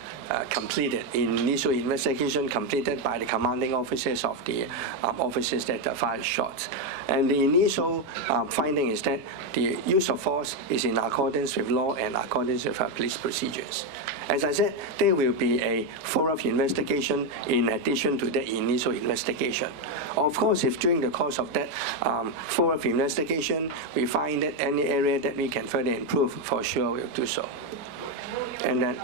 completed. Initial investigation completed by the commanding officers of the officers that fired shots. And the initial finding is that the use of force is in accordance with law and accordance with police procedures. As I said, there will be a follow-up investigation in addition to the initial investigation. Of course, if during the course of that follow-up investigation, we find that any area that we can further improve, for sure we'll do so. And then,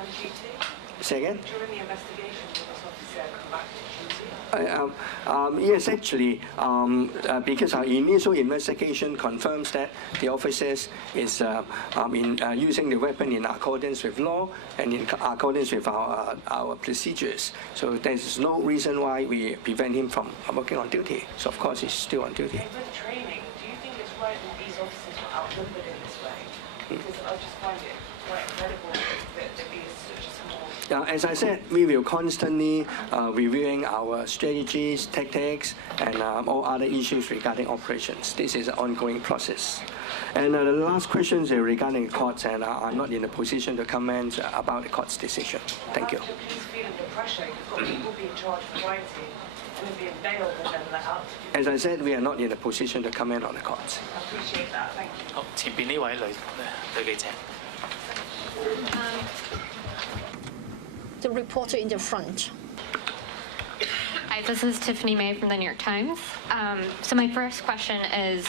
say again? During the investigation, will this officer come back to duty? Yes, actually, because our initial investigation confirms that the officers is using the weapon in accordance with law and in accordance with our procedures. So there's no reason why we prevent him from working on duty. So of course he's still on duty. With training, do you think it's right that these officers were outnumbered in this way? Because I just find it quite incredible that there is such a small... As I said, we will constantly reviewing our strategies, tactics, and all other issues regarding operations. This is an ongoing process. And the last questions are regarding courts, and I'm not in a position to comment about the court's decision. Thank you. Please feel under pressure. You've got people being charged for writing and then being bailed and then let out. As I said, we are not in a position to comment on the courts. I appreciate that. Thank you. 好，前邊呢位女記者。 The reporter in the front. Hi, this is Tiffany May from the New York Times. So my first question is,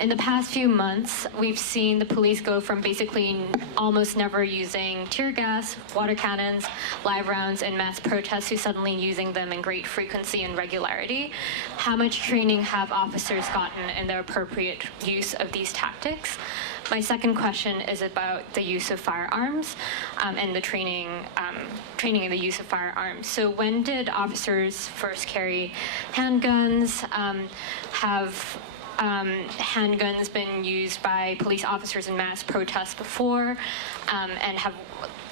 in the past few months, we've seen the police go from basically almost never using tear gas, water cannons, live rounds in mass protests to suddenly using them in great frequency and regularity. How much training have officers gotten in the appropriate use of these tactics? My second question is about the use of firearms and the training in the use of firearms. So when did officers first carry handguns? Have handguns been used by police officers in mass protests before? And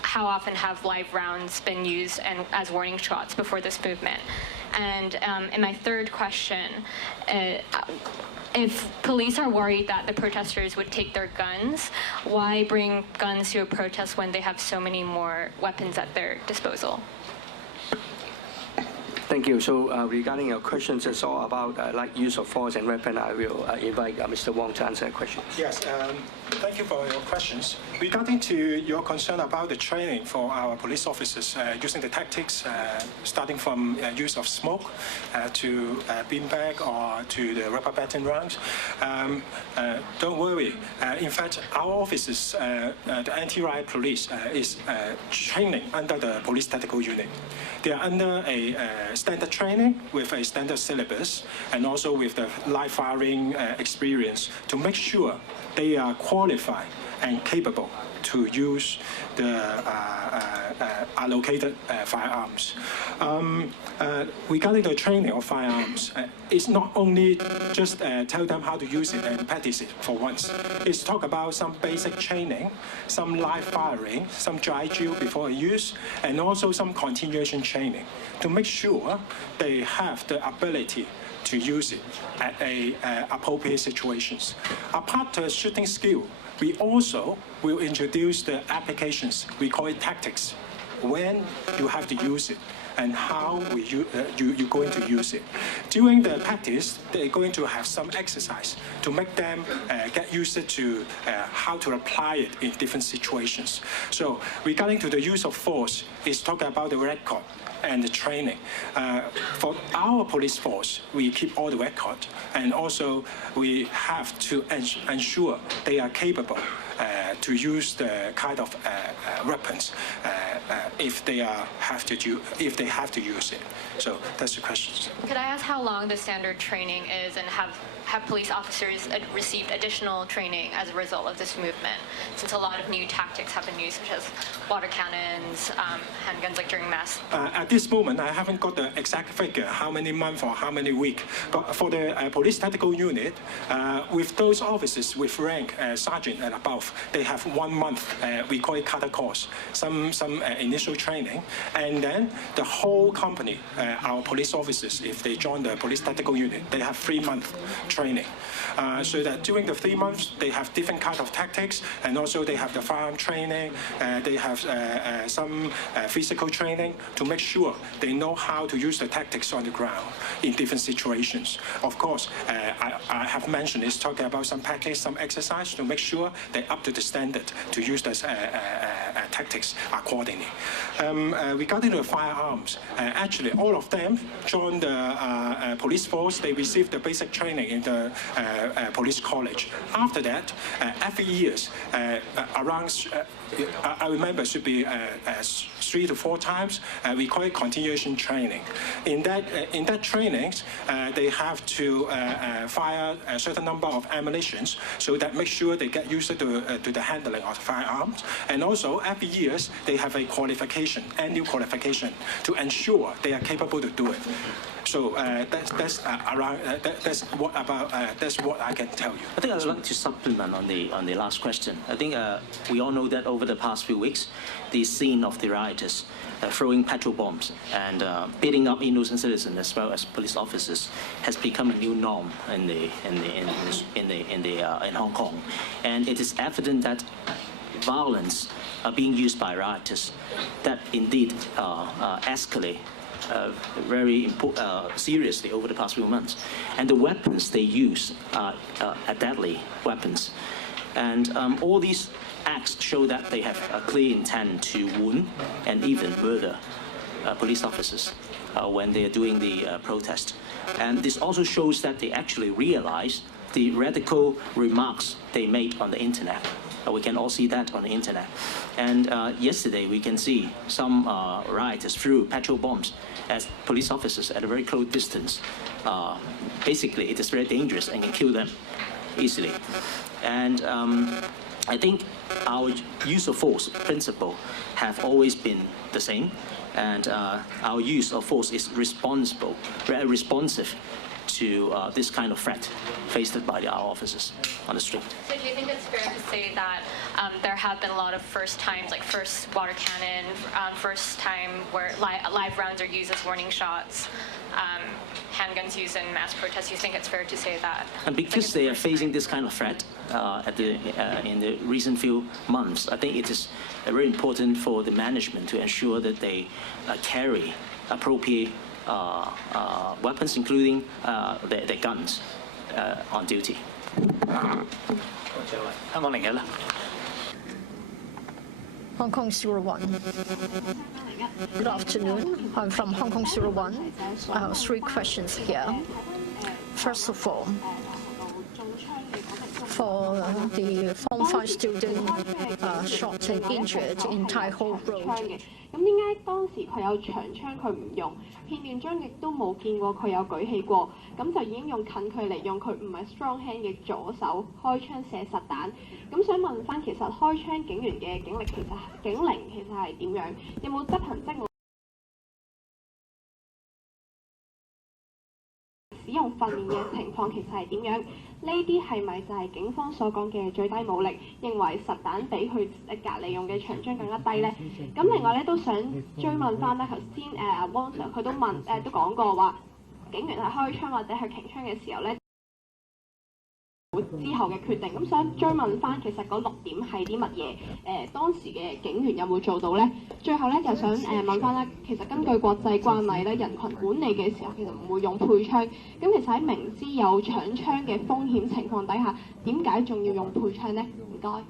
how often have live rounds been used as warning shots before this movement? And in my third question, if police are worried that the protesters would take their guns, why bring guns to a protest when they have so many more weapons at their disposal? Thank you. So regarding your questions, it's all about like use of force and weapon. I will invite Mr. Wong to answer questions. Yes, thank you for your questions. Regarding to your concern about the training for our police officers using the tactics, starting from use of smoke to beanbag or to the rubber batting rounds, don't worry. In fact, our officers, the anti-riot police, is training under the police tactical unit. They are under a standard training with a standard syllabus and also with the live firing experience to make sure they are qualified and capable to use the allocated firearms. Regarding the training of firearms, it's not only just tell them how to use it and practice it for once. It's talk about some basic training, some live firing, some dry drill before use, and also some continuation training to make sure they have the ability to use it at appropriate situations. Apart from shooting skill, we also will introduce the applications. We call it tactics. When you have to use it and how you're going to use it. During the practice, they're going to have some exercise to make them get used to how to apply it in different situations. So regarding to the use of force, it's talking about the record and the training. For our police force, we keep all the record, and also we have to ensure they are capable to use the kind of weapons if they have to use it. So that's the question. Could I ask how long the standard training is, and have police officers received additional training as a result of this movement? Since a lot of new tactics have been used, such as water cannons, handguns, like during mass. At this moment, I haven't got the exact figure, how many months or how many weeks. But for the police tactical unit, with those officers with rank sergeant and above, they have 1 month. We call it kata course, some initial training, and then the whole company, our police officers, if they join the police tactical unit, they have 3 month training training. So that during the 3 months, they have different kind of tactics, and also they have the firearm training, they have some physical training to make sure they know how to use the tactics on the ground in different situations. Of course, I have mentioned is talking about some package, some exercise to make sure they're up to the standard to use those tactics accordingly. Regarding the firearms, actually all of them joined the police force. They received the basic training in the police college. After that, every year, around, I remember it should be 3 to 4 times, we call it continuation training. In that training, they have to fire a certain number of ammunitions so that make sure they get used to the handling of firearms. And also, every year, they have a qualification, annual qualification, to ensure they are capable to do it. So that's what I can tell you. I think I'd like to supplement on the last question. I think we all know that over the past few weeks, the scene of the rioters throwing petrol bombs and beating up innocent citizens as well as police officers has become a new norm in Hong Kong, and it is evident that violence being used by rioters that indeed escalate very seriously over the past few months. And the weapons they use are deadly weapons. And all these acts show that they have a clear intent to wound and even murder police officers when they are doing the protest. And this also shows that they actually realize the radical remarks they made on the internet. We can all see that on the internet. And yesterday we can see some rioters threw petrol bombs at police officers at a very close distance. Basically, it is very dangerous and can kill them easily. And I think our use of force principle have always been the same. And our use of force is very responsive to this kind of threat faced by our officers on the street. So do you think it's fair to say that there have been a lot of first times, like first water cannon, first time where live rounds are used as warning shots, handguns used in mass protests? You think it's fair to say that? And because they are facing this kind of threat in the recent few months, I think it is very important for the management to ensure that they carry appropriate weapons, including their guns, on duty. Hong Kong 01. Good afternoon. I'm from Hong Kong 01. I have 3 questions here. First of all, for the Form 5 student shot and injured in Tai Ho Road. 咁點解當時佢有長槍佢唔用？片段中亦都冇見過佢有舉起過，咁就已經用近距離用佢唔係 strong hand 嘅左手開槍射實彈。咁想問翻，其實開槍警員嘅警齡其實係點樣？有冇執行職務？使用訓練嘅情況其實係點樣？呢啲係咪就係警方所講嘅最低武力？認為實彈比佢隔離用嘅長槍更加低呢？咁另外咧都想追問翻咧，頭先汪 Sir 佢都講過話，警員係開槍或者係擎槍嘅時候咧，之後嘅決定。咁想追問翻，其實嗰6點係啲乜嘢？當時嘅警員有冇做到呢？最後咧就想問翻啦，其實根據國際慣例咧，人群管理嘅時候其實唔會用配槍。咁其實喺明知有搶槍嘅風險情況底下，點解仲要用配槍呢？唔該。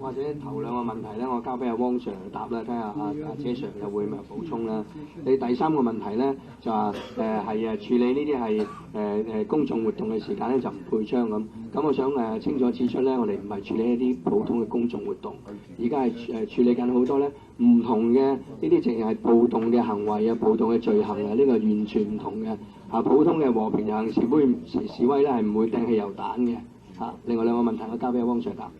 或者頭兩個問題咧，我交俾阿汪 Sir 答啦，睇下阿車 Sir 又會咪補充啦。你第3個問題咧就話係處理呢啲係公眾活動嘅時間咧就唔配槍咁。咁我想清楚指出咧，我哋唔係處理一啲普通嘅公眾活動，而家係處理緊好多咧唔同嘅呢啲淨係暴動嘅行為啊、暴動嘅罪行啊，呢個完全唔同嘅。普通嘅和平遊行示威咧係唔會掟汽油彈嘅。另外2個問題我交俾阿汪 Sir 答。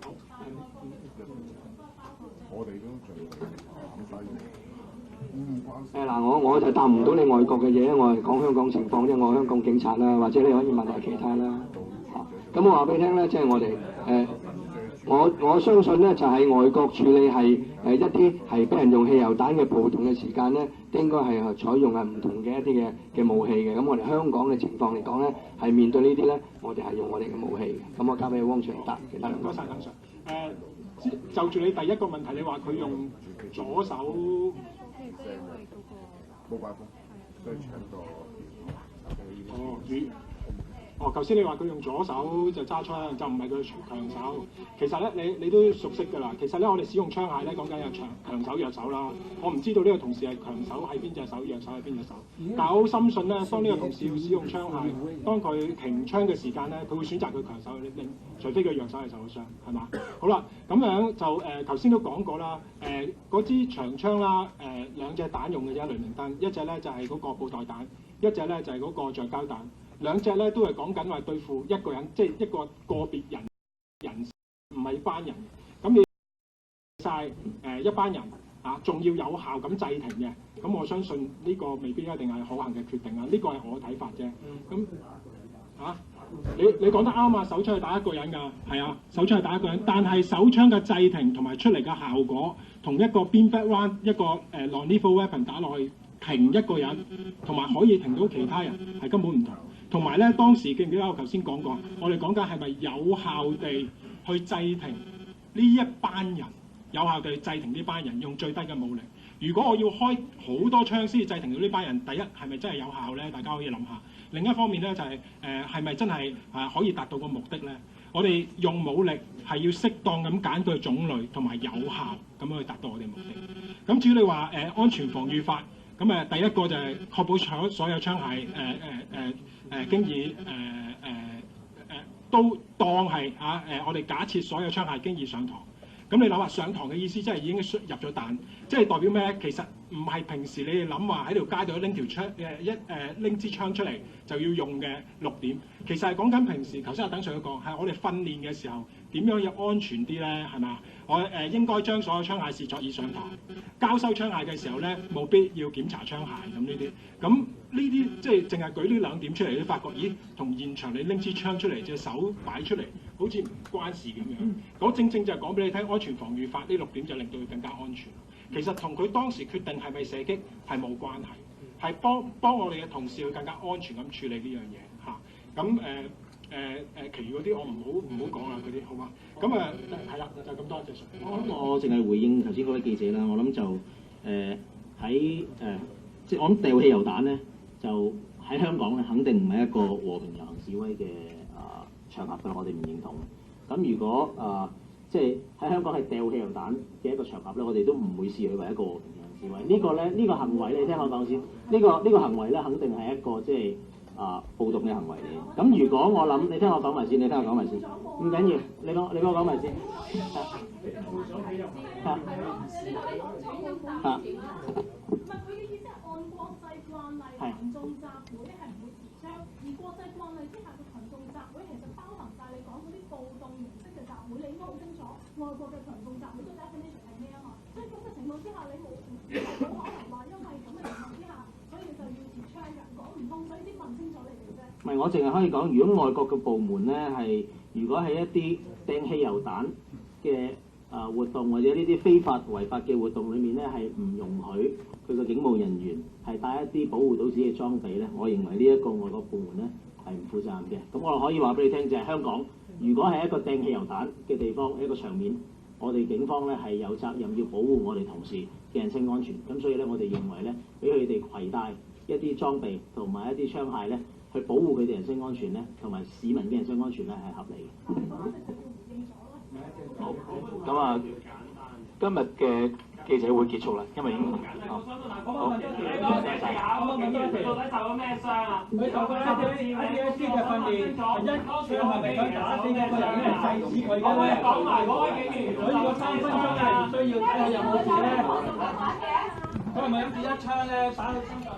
我就答唔到你外國嘅嘢，我係講香港情況啫，我係香港警察啦，或者你可以問下其他啦。咁我話俾你聽咧，即係我哋我相信咧，就係外國處理係一啲係俾人用汽油彈嘅暴動嘅時間咧，應該係採用係唔同嘅一啲嘅武器嘅。咁我哋香港嘅情況嚟講咧，係面對呢啲咧，我哋係用我哋嘅武器嘅。咁我交俾汪長答其他兩個。唔該曬，鄧 Sir。就住你第一個問題，你話佢用左手，冇辦法，都係搶到。頭先你話佢用左手就揸槍，就唔係佢強手。其實咧，你都熟悉㗎啦。其實咧，我哋使用槍械咧，講緊有強手、弱手啦。我唔知道呢個同事係強手喺邊隻手，弱手喺邊隻手。但係我好深信咧，當呢個同事要使用槍械，當佢停槍嘅時間咧，佢會選擇佢強手去拎，除非佢弱手係受咗傷，係嘛？好啦，咁樣就頭先都講過啦。嗰支長槍啦，兩隻彈用嘅啫，雷明燈，一隻咧就係嗰個布袋彈，一隻咧就係嗰個橡膠彈。兩隻咧都係講緊話對付一個人，即係一個別人，唔係班人。咁你晒一班人啊，仲要有效咁制停嘅，咁我相信呢個未必一定係可行嘅決定啊。呢個係我睇法啫。咁你講得啱啊！手槍係打一個人㗎，係啊，手槍係打一個人，但係手槍嘅制停同埋出嚟嘅效果，同一個 beam back round 一個non-lethal weapon 打落去停一個人，同埋可以停到其他人係根本唔同。同埋咧，當時記唔記得我頭先講過？我哋講緊係咪有效地去制停呢一班人？有效地制停呢班人用最低嘅武力。如果我要開好多槍先至制停到呢班人，第一係咪真係有效咧？大家可以諗下。另一方面咧就係係咪真係可以達到個目的咧？我哋用武力係要適當咁揀佢種類同埋有效咁樣去達到我哋目的。咁至於你話安全防禦法，咁第一個就係確保所有槍械經已都當係我哋假設所有槍械經已上膛。咁你諗下上膛嘅意思，即係已經入咗彈，即係代表咩咧？其實唔係平時你哋諗話喺條街度拎條槍拎支槍出嚟就要用嘅6點，其實係講緊平時。頭先阿鄧 Sir 講係我哋訓練嘅時候點樣要安全啲咧？係嘛？我應該將所有槍械視作已上膛，交收槍械嘅時候咧冇必要檢查槍械咁呢啲。咁呢啲即係淨係舉呢2點出嚟，你發覺咦，同現場你拎支槍出嚟隻手擺出嚟，好似唔關事咁樣。嗰正正就係講俾你聽，安全防禦法呢6點就令到佢更加安全。其實同佢當時決定係咪射擊係冇關係，係幫我哋嘅同事去更加安全咁處理呢樣嘢嚇。咁其餘嗰啲我唔好講啦，嗰啲好嘛？咁係啦，就咁多謝。我淨係回應頭先嗰位記者啦，我諗就即係我諗掉汽油彈咧，就喺香港咧肯定唔係一個和平遊行示威嘅場合嘅，我哋唔認同。咁如果即係喺香港係掉汽油彈嘅一個場合咧，我哋都唔會視佢為一個和平遊行示威。呢個行為咧，你聽我講先。呢個行為咧，肯定係一個即係暴動嘅行為嚟。咁如果我諗，你聽我講埋先，唔緊要，你幫我講埋先。係。群眾集會係唔會持槍，而國際慣例之下嘅群眾集會其實包含晒你講嗰啲暴動形式嘅集會，你應該好清楚外國嘅群眾集會嘅 definition 係咩啊嘛。所以咁嘅情況之下，你冇可能話因為咁嘅情況之下，所以就要持槍嘅，講唔通，所以先問清楚你哋啫。唔係，我淨係可以講，如果外國嘅部門咧如果係一啲掟汽油彈嘅活動或者呢啲非法違法嘅活動裏面咧，係唔容許佢個警務人員係帶一啲保護到自己嘅裝備咧，我認為呢一個外國部門咧係唔負責任嘅。咁我可以話俾你聽，就係香港，如果係一個掟汽油彈嘅地方，一個場面，我哋警方咧係有責任要保護我哋同事嘅人身安全。咁所以咧，我哋認為咧，俾佢哋攜帶一啲裝備同埋一啲槍械咧，去保護佢哋人身安全咧，同埋市民嘅人身安全咧係合理嘅。好，咁今日嘅記者會結束啦，因為已經好。好，到底受咗咩傷啊？佢受過1D 嘅訓練，一槍係咪想打死一個人咧？制止佢嘅咧。講埋嗰位警員，所以個3分鐘係唔需要睇下有冇事咧。佢係咪諗住一槍咧打到身上？